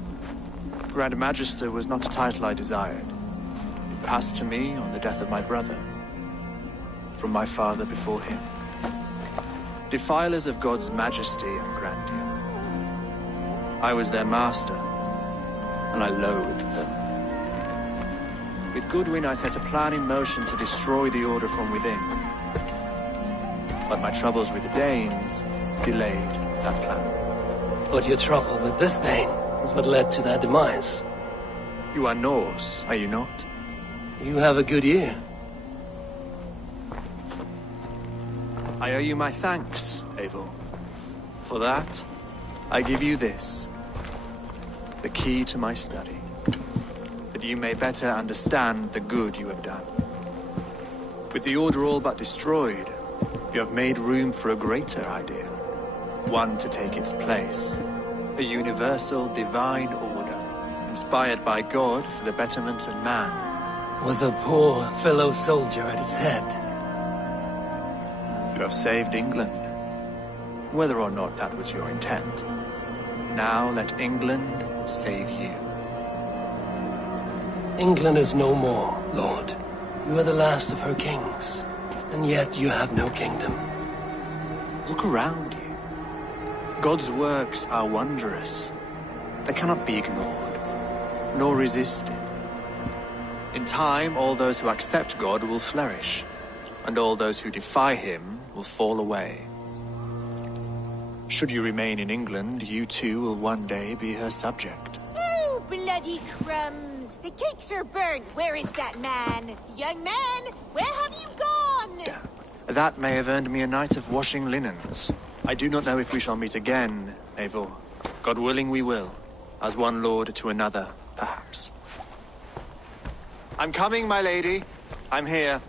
Grand Magister was not a title I desired. It passed to me on the death of my brother. From my father before him. Defilers of God's majesty and grandeur. I was their master, and I loathed them. With Goodwin, I set a plan in motion to destroy the Order from within. But my troubles with the Danes delayed that plan. But your trouble with this Dane is what led to their demise. You are Norse, are you not? You have a good ear. I owe you my thanks, Eivor. For that, I give you this. The key to my study. That you may better understand the good you have done. With the Order all but destroyed, you have made room for a greater idea. One to take its place. A universal divine order, inspired by God for the betterment of man. With a poor fellow soldier at its head. You have saved England, whether or not that was your intent. Now let England save you. England is no more, Lord. You are the last of her kings, and yet you have no kingdom. Look around you. God's works are wondrous. They cannot be ignored, nor resisted. In time, all those who accept God will flourish. and all those who defy him will fall away. Should you remain in England, you too will one day be her subject. Oh, bloody crumbs! The cakes are burnt. Where is that man? Young man, where have you gone? That may have earned me a night of washing linens. I do not know if we shall meet again, Eivor. God willing we will. As one lord to another, perhaps. I'm coming, my lady. I'm here.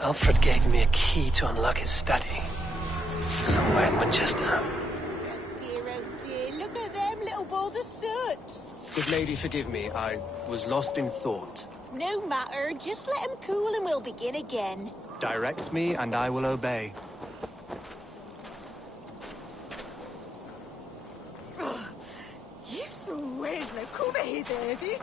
Alfred gave me a key to unlock his study. Somewhere in Winchester. Oh dear, look at them little balls of soot. Good lady, forgive me. I was lost in thought. No matter, just let him cool and we'll begin again. Direct me and I will obey. You're so weird, now come here, David.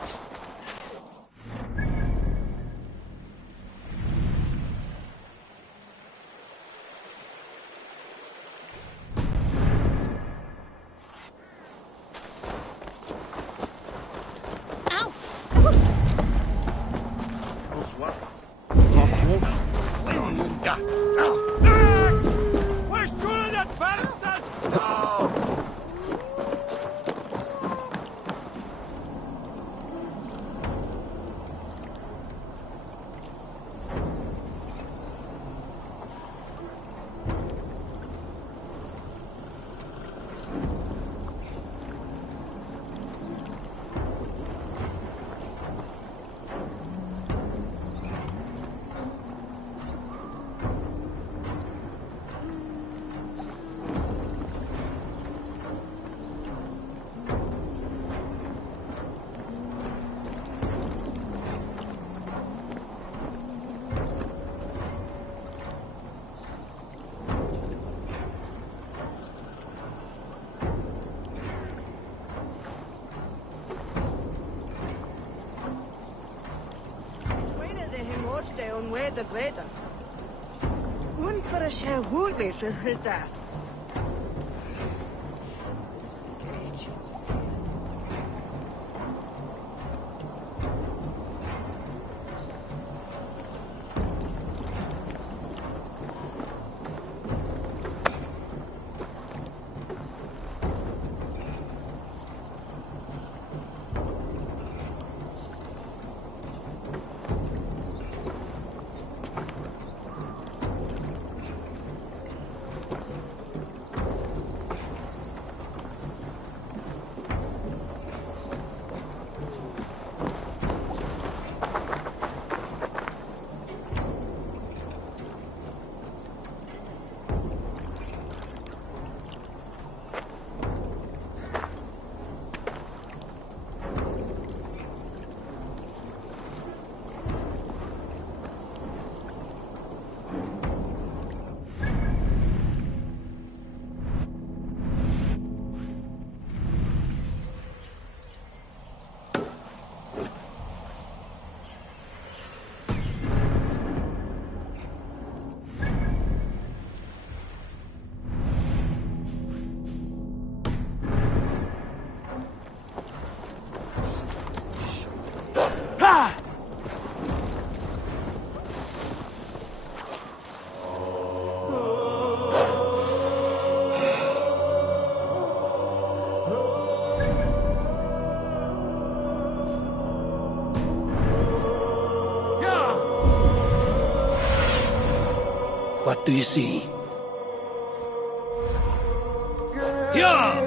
On where the greater. Un para share wood later heard that. What do you see? Yeah!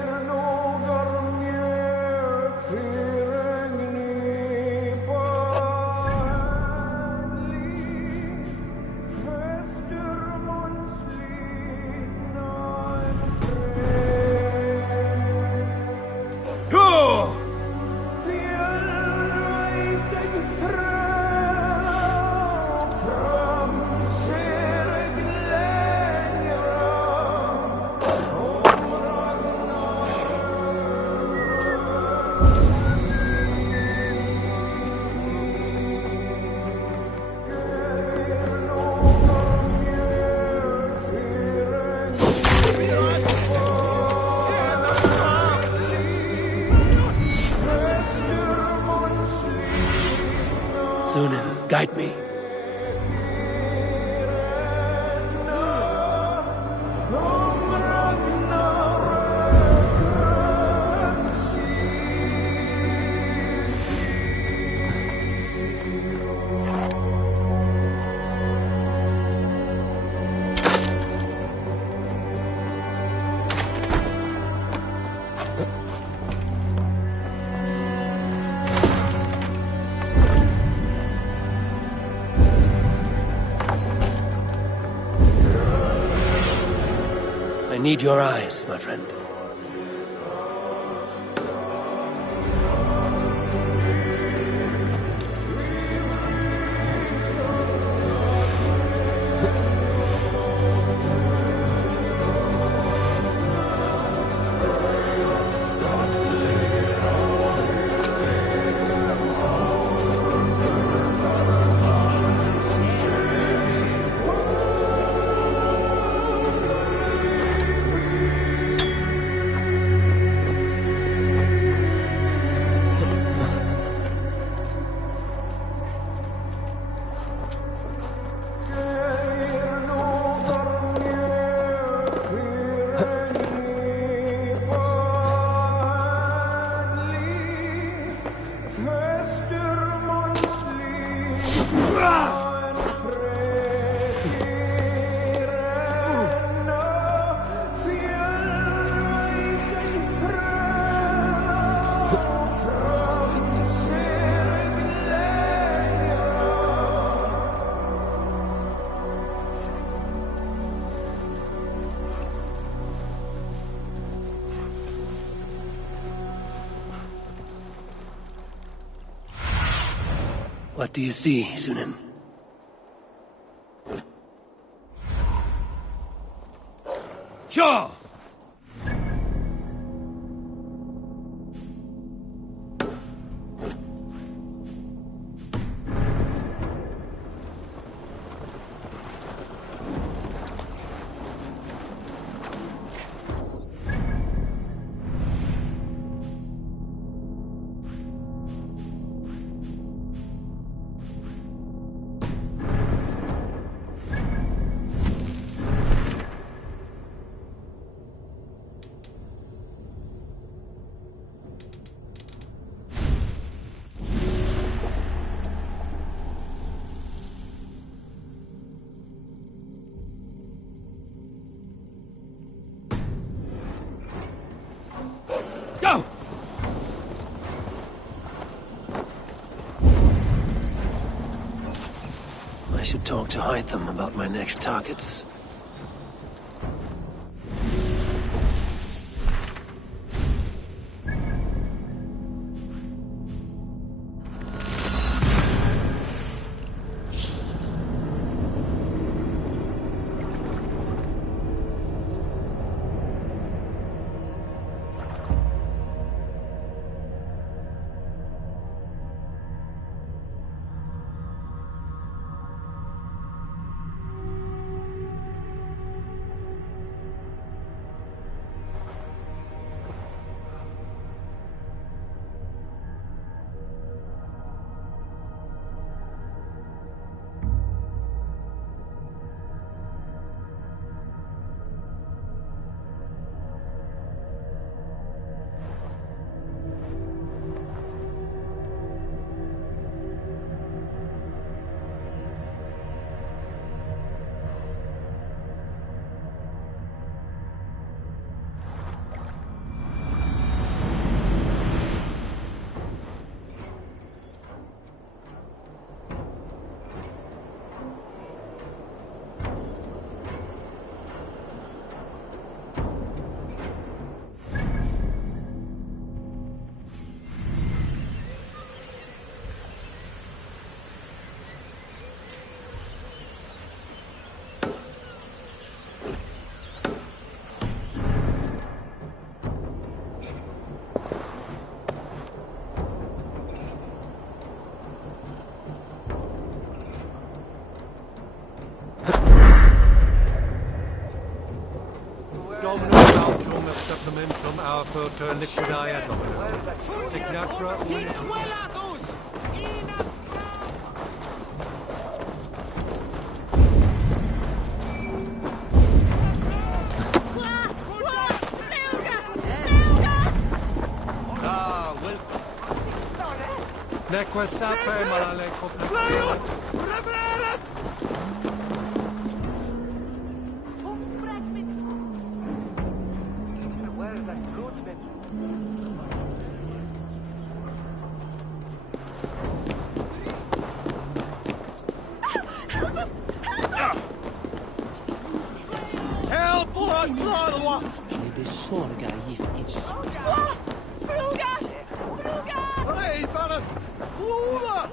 Sunan, guide me. I need your eyes, my friend. What do you see, Sunan? Sure! Go! I should talk to Hytham about my next targets. Dominum Autum supplementum alpha liquidae dominum. Signatra sape malale kopna. Lejos! Reveres! Help! What? Det är sorga giftigt. Fruga! Fruga! Hej, Faras! Fruga!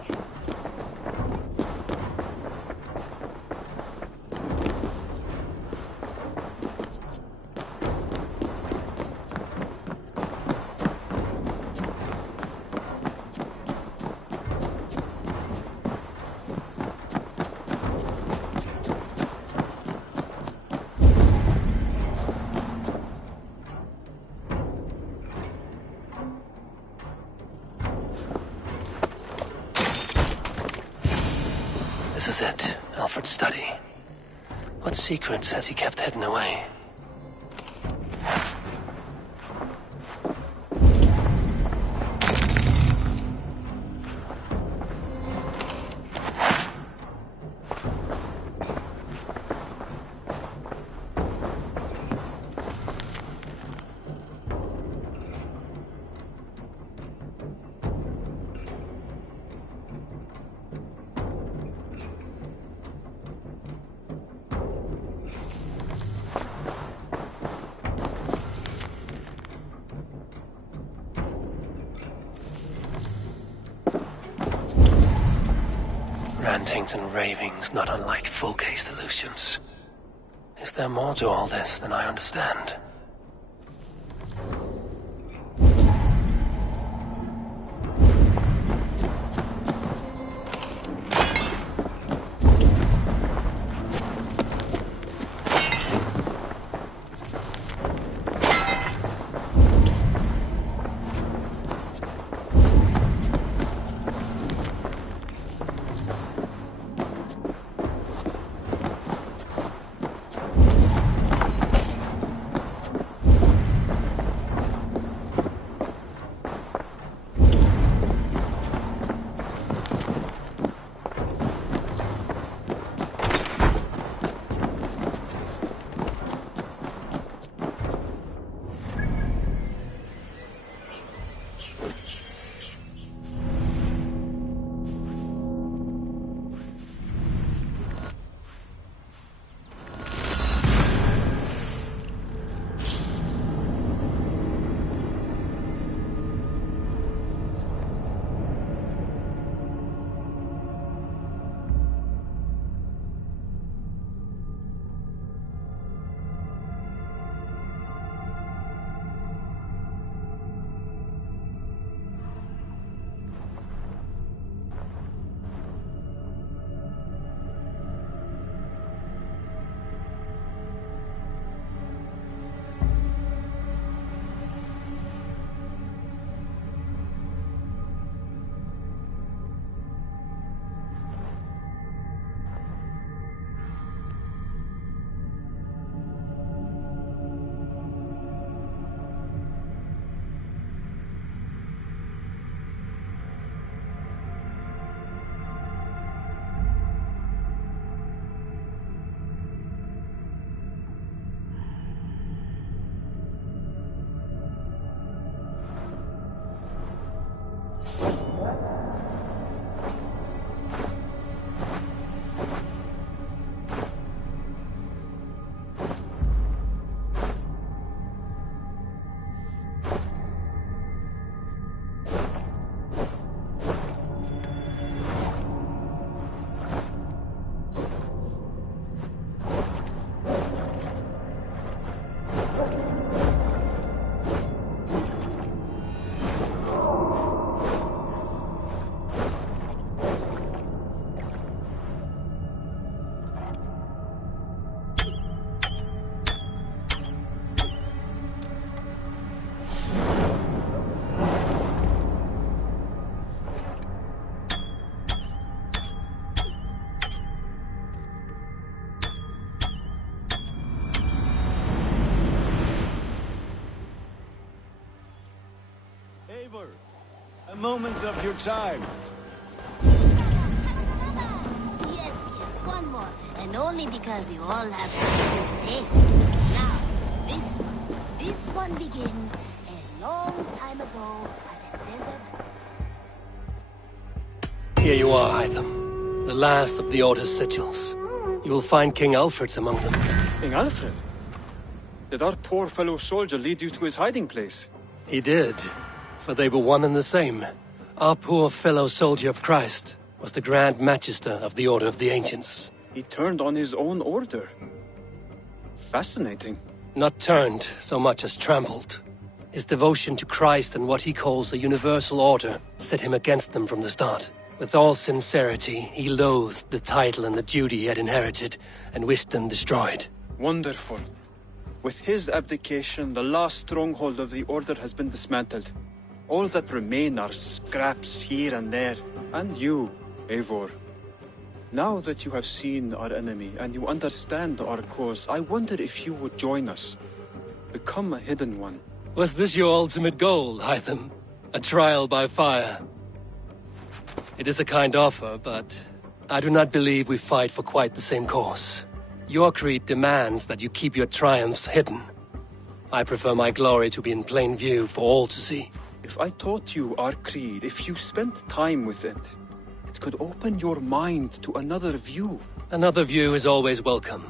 This is it, Alfred's study. What secrets has he kept hidden away? Rantings and ravings not unlike full-case illusions. Is there more to all this than I understand? A moment of your time. and only because you all have such good taste. Now, this one begins a long time ago at a desert. Here you are, Hytham. The last of the Order's sigils. You will find King Alfred's among them. King Alfred? Did our poor fellow soldier lead you to his hiding place? He did, for they were one and the same. Our poor fellow soldier of Christ was the Grand Magister of the Order of the Ancients. He turned on his own order. Fascinating. Not turned so much as trampled. His devotion to Christ and what he calls a universal order set him against them from the start. With all sincerity, he loathed the title and the duty he had inherited, and wished them destroyed. Wonderful. With his abdication, the last stronghold of the Order has been dismantled. All that remain are scraps here and there. And you, Eivor. Now that you have seen our enemy, and you understand our cause, I wonder if you would join us. Become a hidden one. Was this your ultimate goal, Hytham? A trial by fire? It is a kind offer, but I do not believe we fight for quite the same cause. Your creed demands that you keep your triumphs hidden. I prefer my glory to be in plain view for all to see. If I taught you our creed, if you spent time with it, it could open your mind to another view. Another view is always welcome.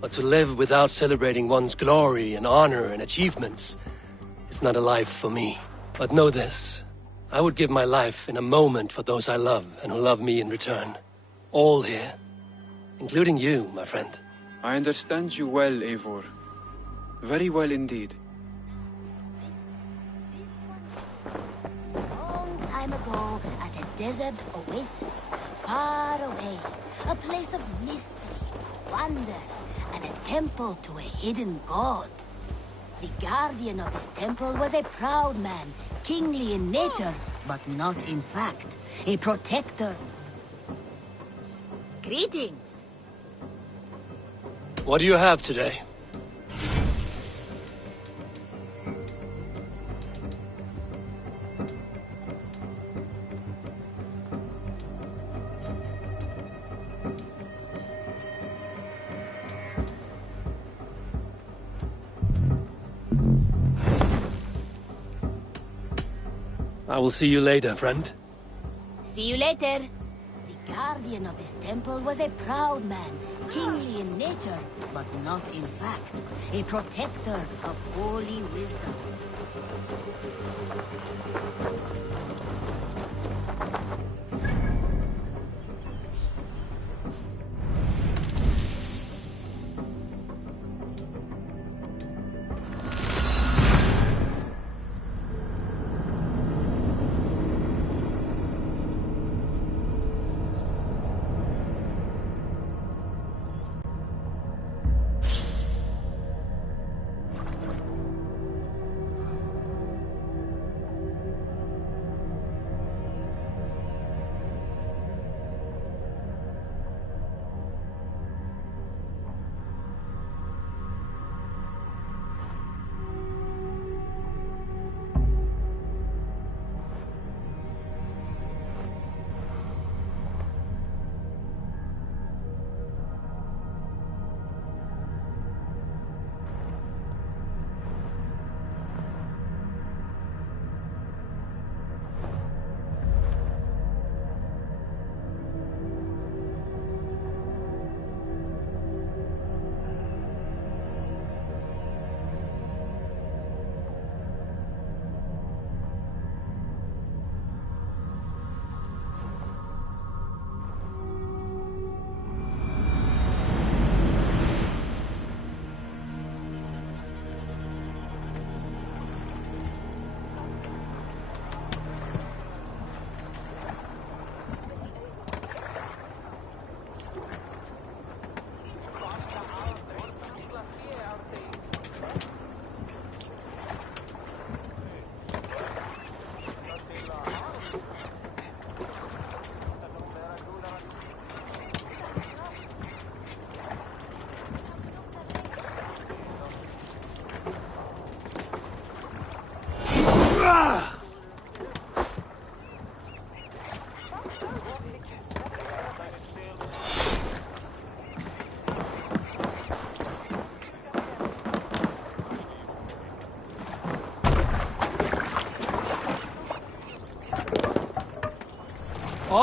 But to live without celebrating one's glory and honor and achievements is not a life for me. But know this. I would give my life in a moment for those I love and who love me in return. All here. Including you, my friend. I understand you well, Eivor. Very well indeed. Long time ago, at a desert oasis, far away, a place of mystery, wonder, and a temple to a hidden god. The guardian of this temple was a proud man, kingly in nature, but not in fact. A protector. Greetings. What do you have today? I will see you later, friend. See you later. The guardian of this temple was a proud man, kingly in nature, but not in fact. A protector of holy wisdom.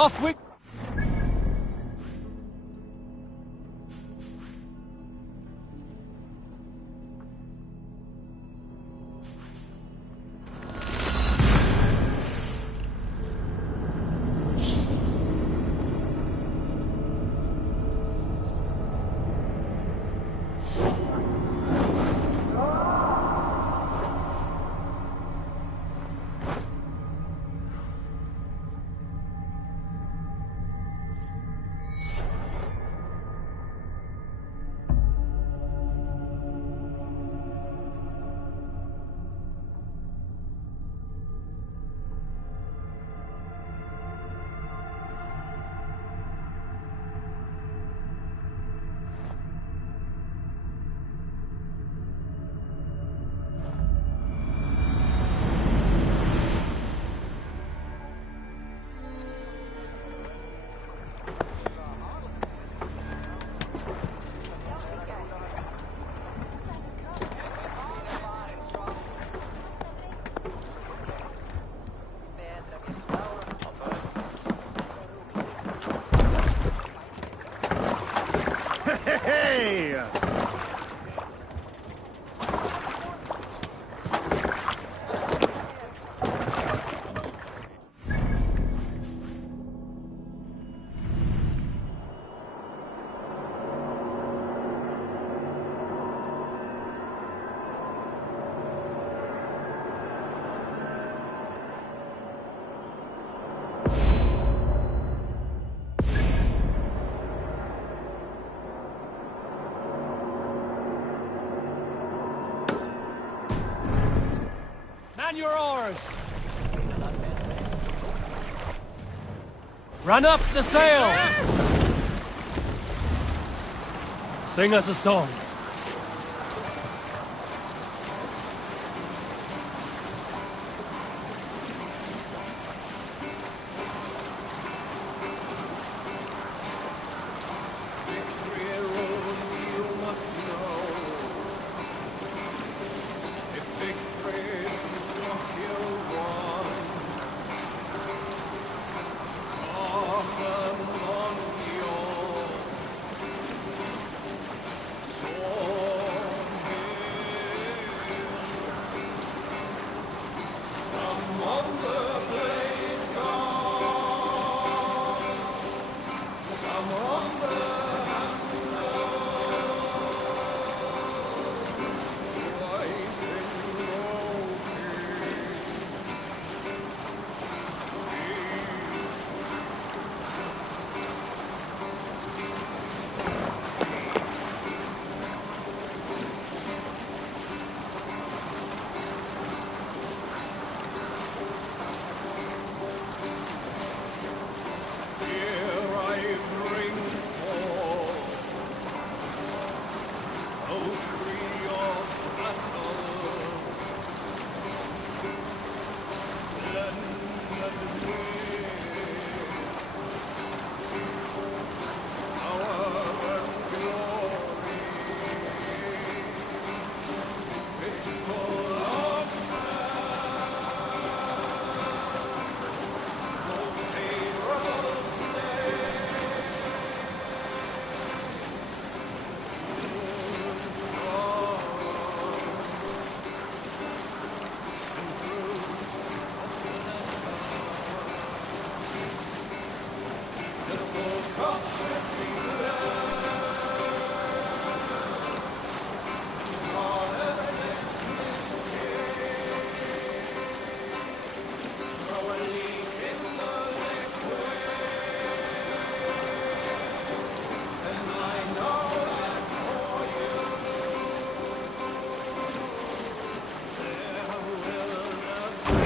off we... Hey! Man your oars! Run up the sail! Sing us a song.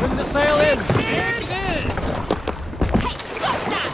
Bring the sail in! Hey, stop that!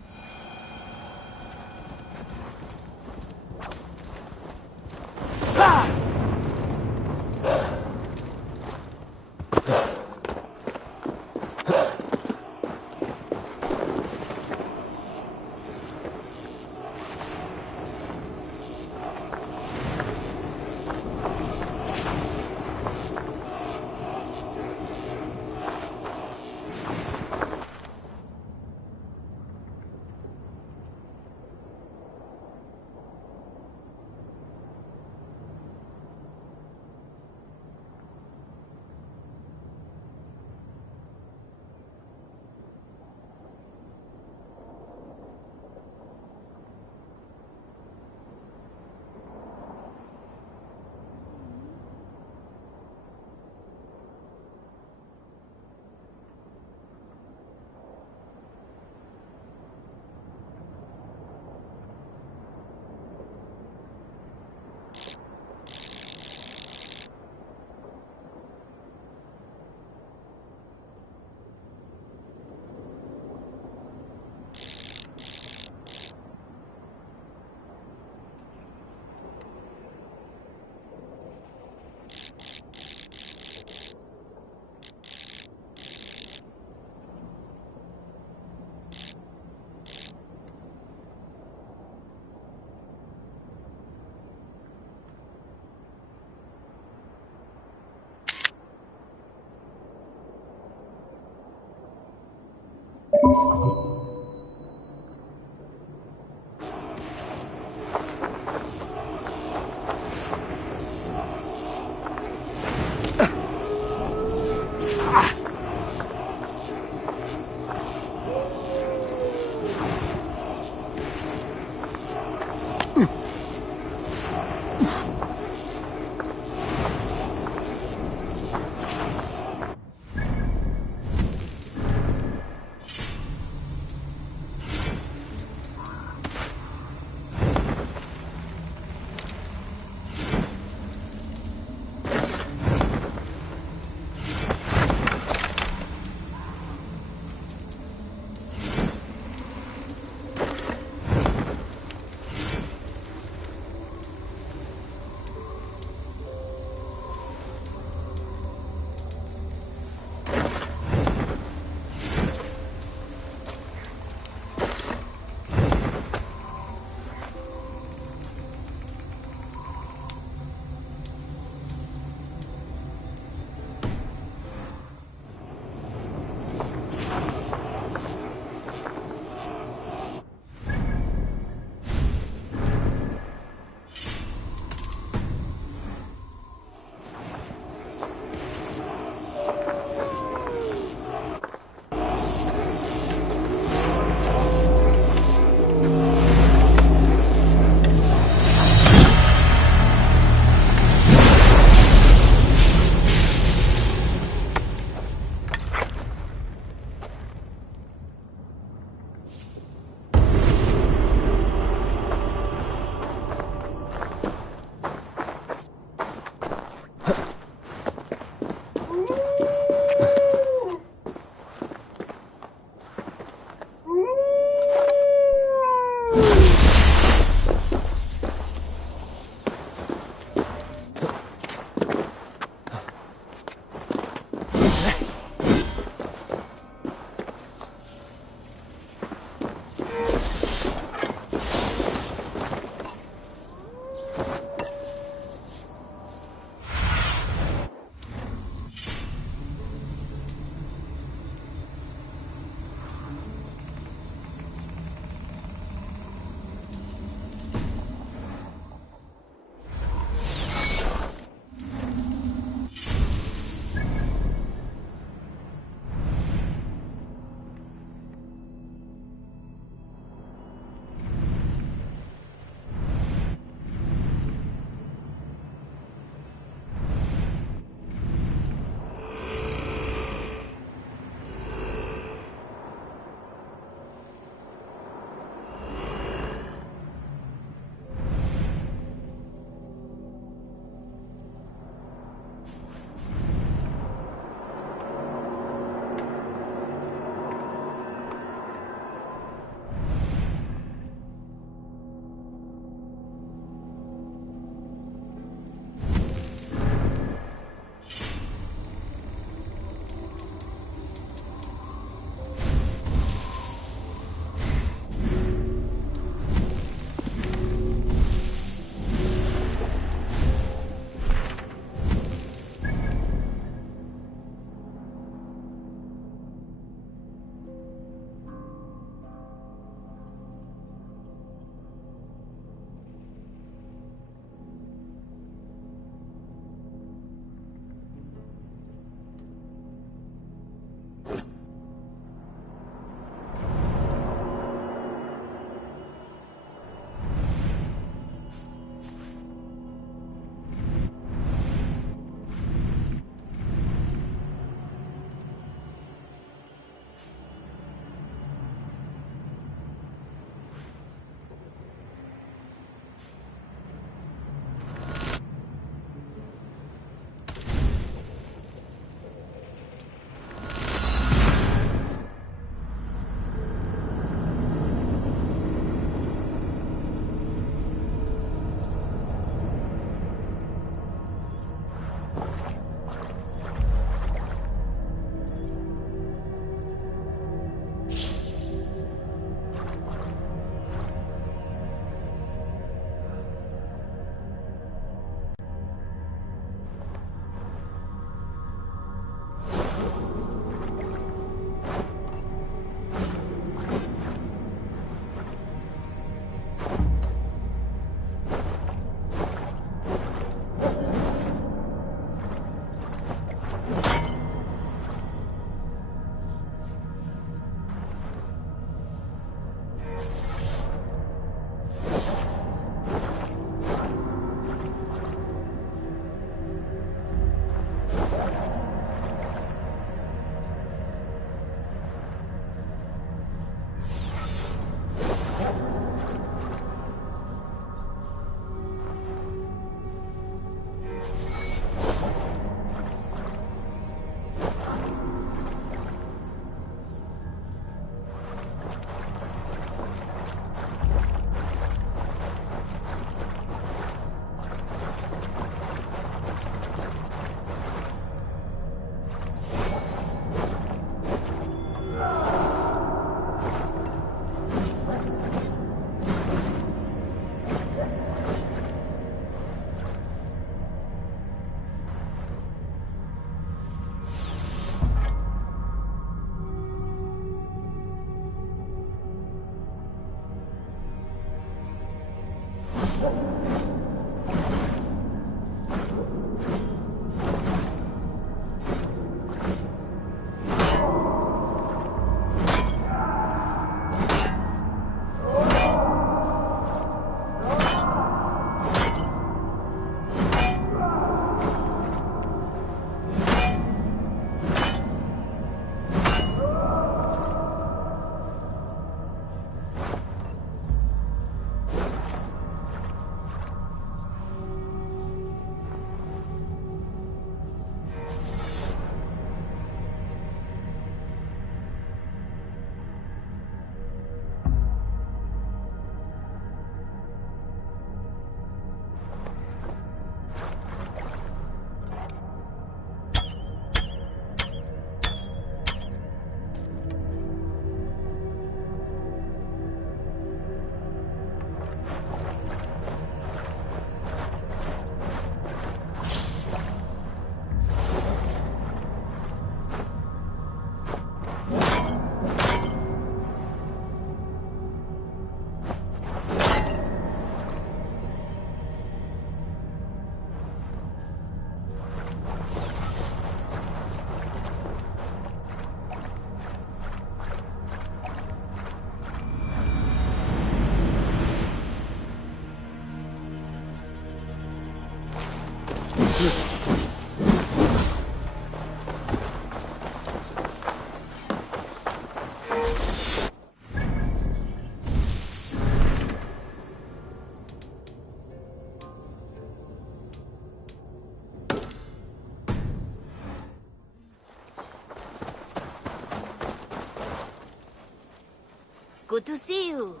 Good to see you.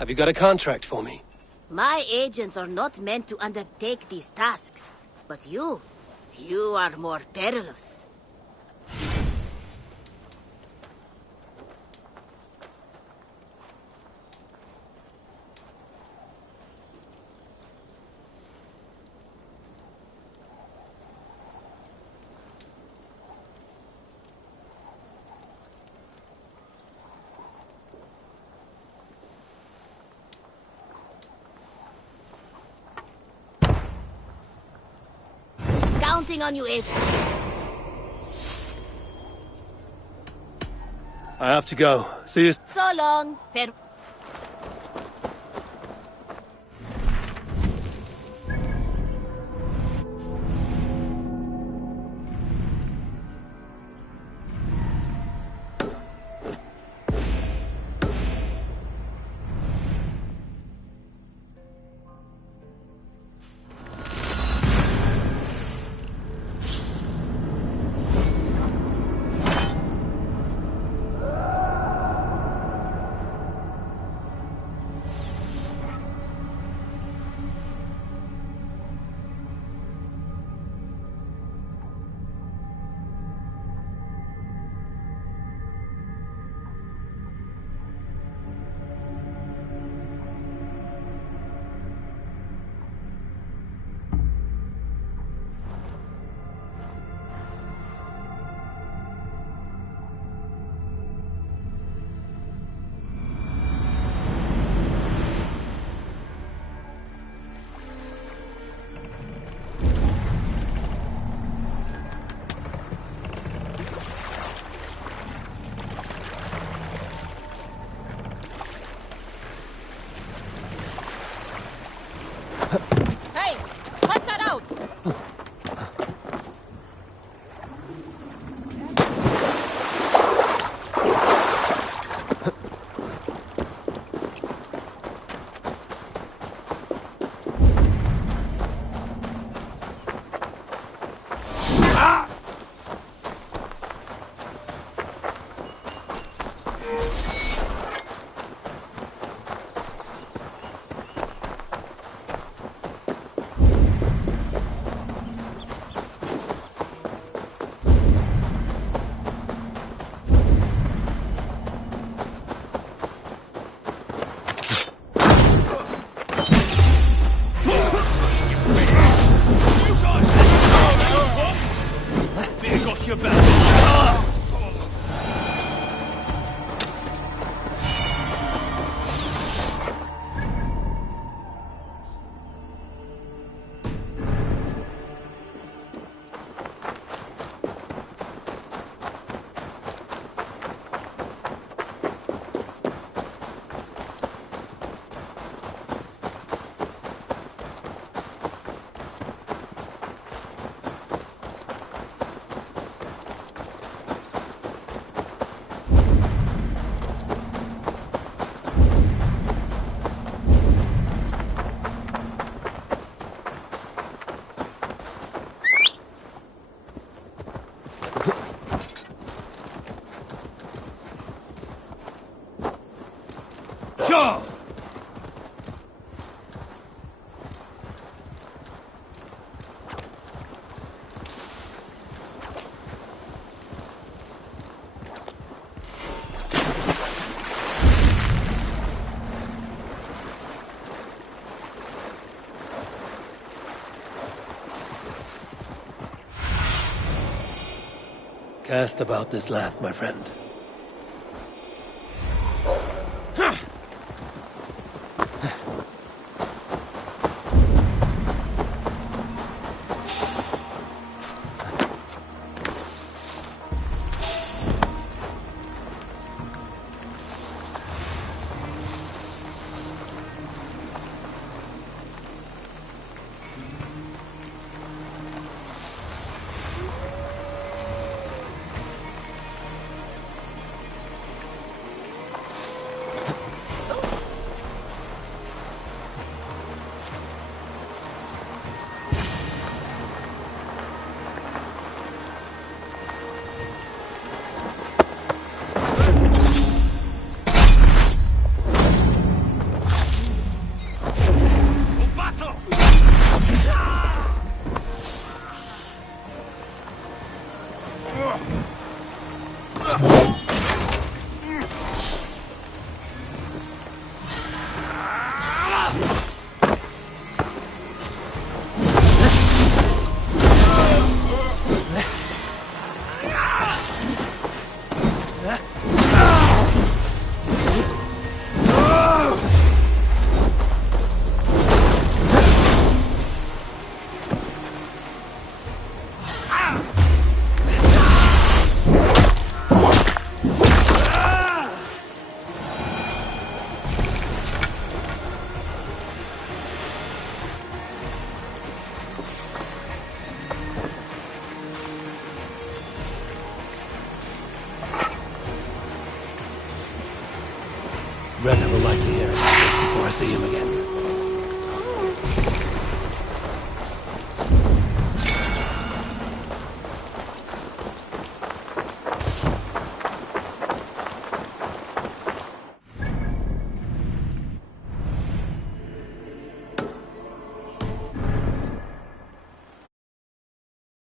Have you got a contract for me? My agents are not meant to undertake these tasks. But you are more perilous. Counting on you, Eivor. I have to go. See you. So long, Hey! Cut that out! Fear got your back. Sure! Cast about this land, my friend. see him again.